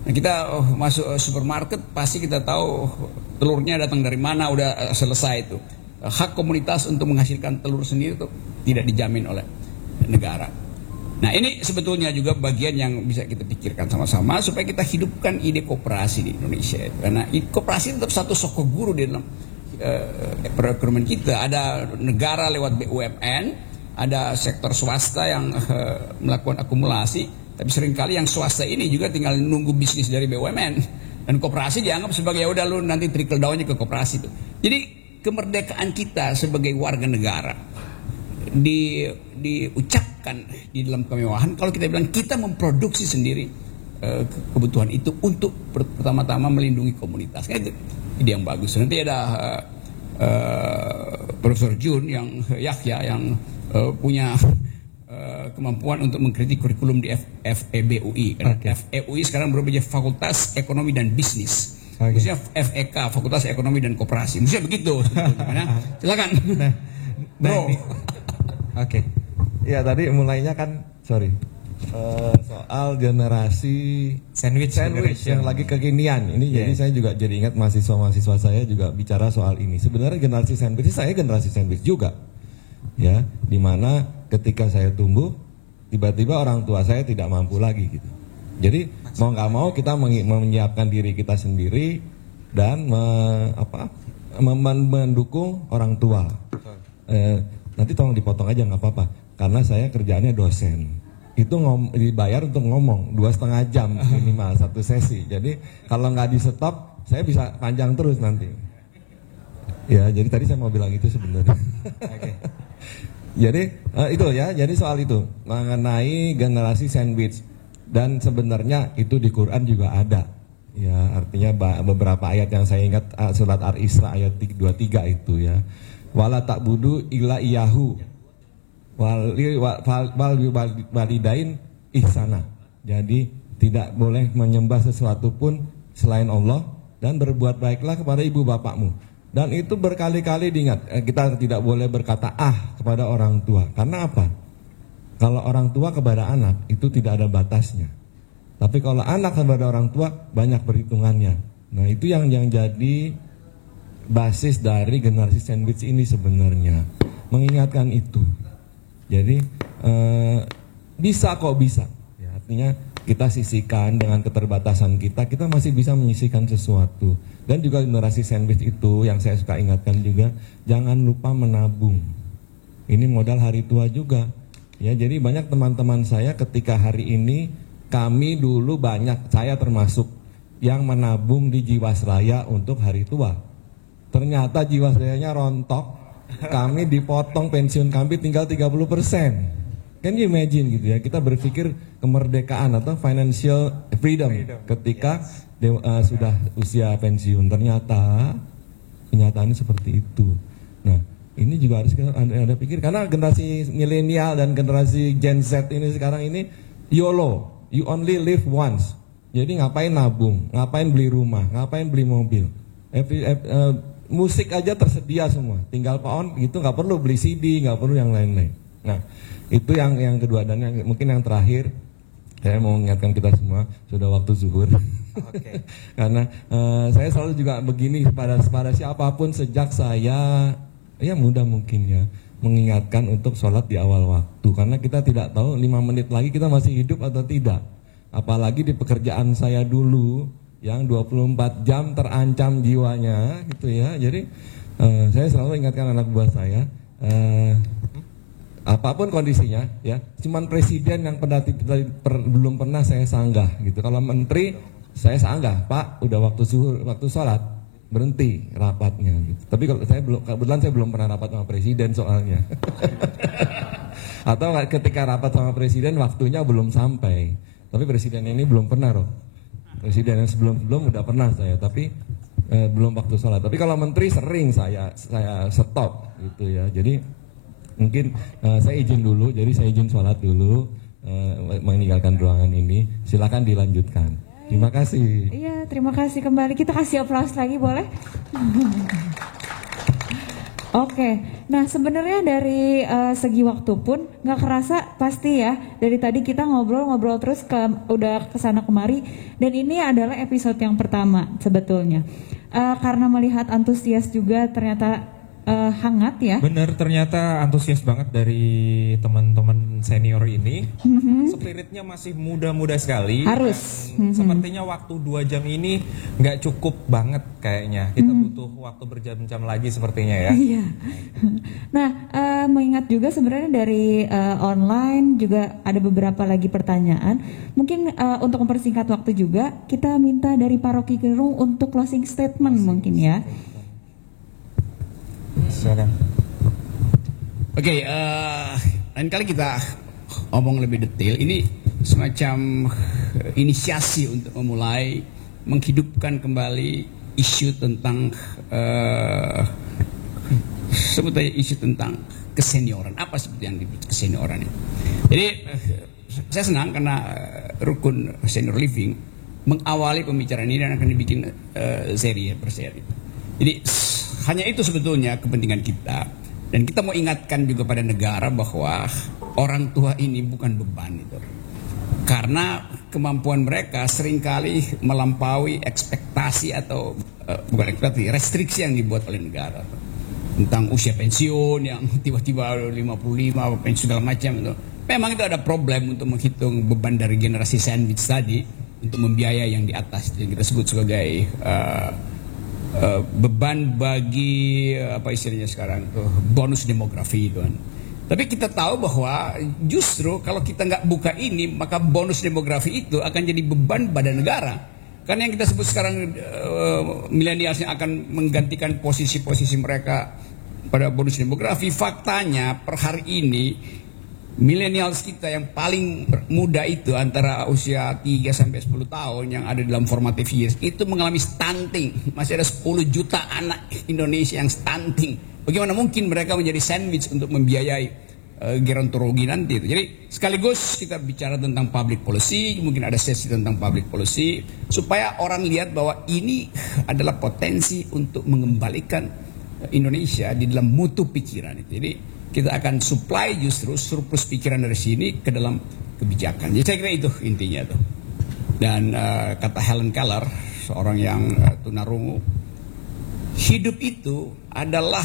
Nah, kita masuk supermarket pasti kita tahu telurnya datang dari mana, udah selesai itu. Hak komunitas untuk menghasilkan telur sendiri itu tidak dijamin oleh negara. Nah, ini sebetulnya juga bagian yang bisa kita pikirkan sama-sama supaya kita hidupkan ide koperasi di Indonesia. Karena koperasi tetap satu sosok guru di dalam perekonomian kita. Ada negara lewat BUMN, ada sektor swasta yang melakukan akumulasi. Tapi seringkali yang swasta ini juga tinggal nunggu bisnis dari BUMN. Dan koperasi dianggap sebagai ya udah lu nanti trickle down-nya ke koperasi itu. Jadi kemerdekaan kita sebagai warga negara diucapkan di dalam kemewahan kalau kita bilang kita memproduksi sendiri kebutuhan itu untuk pertama-tama melindungi komunitas. Kan itu ide yang bagus. Nanti ada Profesor Jun yang Yahya yang punya kemampuan untuk mengkritik kurikulum di FEB UI. FEUI sekarang berubah jadi Fakultas Ekonomi dan Bisnis. Maksudnya FEK, Fakultas Ekonomi dan Koperasi. Maksudnya begitu. Silakan. Bro. Oke. Ya tadi mulainya kan, soal generasi Sandwich yang lagi kekinian. Ini jadi saya juga jadi ingat mahasiswa saya juga bicara soal ini. Sebenarnya generasi sandwich, saya generasi sandwich juga. Ya, dimana ketika saya tumbuh, tiba-tiba orang tua saya tidak mampu lagi gitu. Jadi mau nggak mau kita menyiapkan diri kita sendiri dan mendukung orang tua. Nanti tolong dipotong aja nggak apa-apa, karena saya kerjaannya dosen. Itu dibayar untuk ngomong 2,5 jam minimal satu sesi. Jadi kalau nggak di stop, saya bisa panjang terus nanti. Ya, jadi tadi saya mau bilang itu sebenarnya. Okay. Jadi itu ya, jadi soal itu mengenai generasi sandwich, dan sebenarnya itu di Quran juga ada. Ya, artinya beberapa ayat yang saya ingat, surat Al-Isra ayat 23 itu ya. Wala ta'budu illa iyahu walidain ihsana. Jadi tidak boleh menyembah sesuatu pun selain Allah, dan berbuat baiklah kepada ibu bapakmu. Dan itu berkali-kali diingat, kita tidak boleh berkata kepada orang tua. Karena apa? Kalau orang tua kepada anak itu tidak ada batasnya. Tapi kalau anak kepada orang tua banyak perhitungannya. Nah, itu yang jadi basis dari generasi sandwich ini sebenarnya. Mengingatkan itu. Jadi bisa kok bisa. Ya, artinya kita sisihkan dengan keterbatasan kita masih bisa menyisihkan sesuatu. Dan juga generasi sandwich itu yang saya suka ingatkan juga, jangan lupa menabung. Ini modal hari tua juga. Ya, jadi banyak teman-teman saya ketika hari ini, kami dulu banyak, saya termasuk, yang menabung di Jiwasraya untuk hari tua. Ternyata Jiwasrayanya rontok, kami dipotong pensiun kami tinggal 30%. Can you imagine gitu ya, kita berpikir kemerdekaan atau financial freedom ketika sudah usia pensiun, ternyata kenyataannya seperti itu. Nah, ini juga harus kita ada pikir, karena generasi milenial dan generasi Gen Z ini sekarang ini YOLO, you only live once. Jadi ngapain nabung, ngapain beli rumah, ngapain beli mobil. Musik aja tersedia semua, tinggal on gitu, nggak perlu beli CD, nggak perlu yang lain-lain. Nah, itu yang kedua, dan mungkin yang terakhir, saya mau mengingatkan kita semua, sudah waktu zuhur. Okay. Karena saya selalu juga begini pada siapapun sejak saya muda mungkin ya, mengingatkan untuk sholat di awal waktu, karena kita tidak tahu 5 menit lagi kita masih hidup atau tidak. Apalagi di pekerjaan saya dulu yang 24 jam terancam jiwanya gitu ya. Jadi saya selalu ingatkan anak buah saya, apapun kondisinya ya, cuman presiden yang belum pernah saya sanggah gitu. Kalau menteri saya sanggah, Pak, udah waktu sholat berhenti rapatnya gitu. Tapi kalau kebetulan saya belum pernah rapat sama presiden soalnya. Atau ketika rapat sama presiden waktunya belum sampai. Tapi presiden ini belum pernah loh. Presiden yang sebelum udah pernah saya, tapi belum waktu sholat. Tapi kalau menteri sering saya stop gitu ya. Jadi mungkin saya izin dulu, jadi saya izin sholat dulu, meninggalkan ruangan ini. Silakan dilanjutkan. Terima kasih. Iya, terima kasih kembali. Kita kasih aplaus lagi, boleh? Oke, nah sebenarnya dari segi waktu pun nggak kerasa pasti ya. Dari tadi kita ngobrol terus udah kesana kemari, dan ini adalah episode yang pertama sebetulnya. Karena melihat antusias juga ternyata hangat ya. Bener, ternyata antusias banget dari teman-teman senior ini. Spiritnya masih muda-muda sekali. Harus. Sepertinya waktu 2 jam ini nggak cukup banget kayaknya. Kita butuh waktu berjam-jam lagi sepertinya ya. Iya. Nah, mengingat juga sebenarnya dari online juga ada beberapa lagi pertanyaan. Mungkin untuk mempersingkat waktu juga, kita minta dari Paroki Kerung untuk closing statement mungkin ya. Silakan. Oke, lain kali kita omong lebih detail. Ini semacam inisiasi untuk memulai menghidupkan kembali isu tentang sebut aja isu tentang kesenioran. Apa sebetulnya yang disebut kesenioran ini? Jadi saya senang karena rukun senior living mengawali pembicaraan ini dan akan dibikin seri per seri. Jadi hanya itu sebetulnya kepentingan kita, dan kita mau ingatkan juga pada negara bahwa orang tua ini bukan beban itu, karena kemampuan mereka seringkali melampaui ekspektasi atau bukan ekspektasi, restriksi yang dibuat oleh negara tentang usia pensiun yang tiba-tiba 55 apa pensiun segala macam itu. Memang itu ada problem untuk menghitung beban dari generasi sandwich tadi untuk membiayai yang di atas yang kita sebut sebagai beban bagi apa istilahnya sekarang bonus demografi itu kan. Tapi kita tahu bahwa justru kalau kita nggak buka ini, maka bonus demografi itu akan jadi beban pada negara. Karena yang kita sebut sekarang milenials yang akan menggantikan posisi-posisi mereka pada bonus demografi, faktanya per hari ini milenials kita yang paling muda itu antara usia 3 sampai 10 tahun yang ada dalam formative years itu mengalami stunting. Masih ada 10 juta anak Indonesia yang stunting. Bagaimana mungkin mereka menjadi sandwich untuk membiayai gerontologi nanti itu. Jadi sekaligus kita bicara tentang public policy, mungkin ada sesi tentang public policy supaya orang lihat bahwa ini adalah potensi untuk mengembalikan Indonesia di dalam mutu pikiran itu. Jadi kita akan supply justru surplus pikiran dari sini ke dalam kebijakan. Jadi saya kira itu intinya tuh. Dan kata Helen Keller, seorang yang tunarungu, hidup itu adalah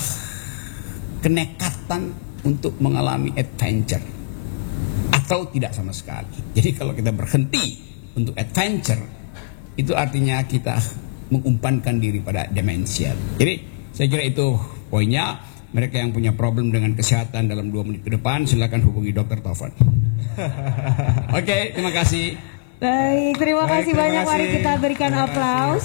kenekatan untuk mengalami adventure atau tidak sama sekali. Jadi kalau kita berhenti untuk adventure, itu artinya kita mengumpankan diri pada demensia. Jadi saya kira itu poinnya. Mereka yang punya problem dengan kesehatan dalam 2 menit ke depan, silakan hubungi Dr. Taufan. Oke, terima kasih. Baik, terima kasih banyak. Mari kita berikan aplaus.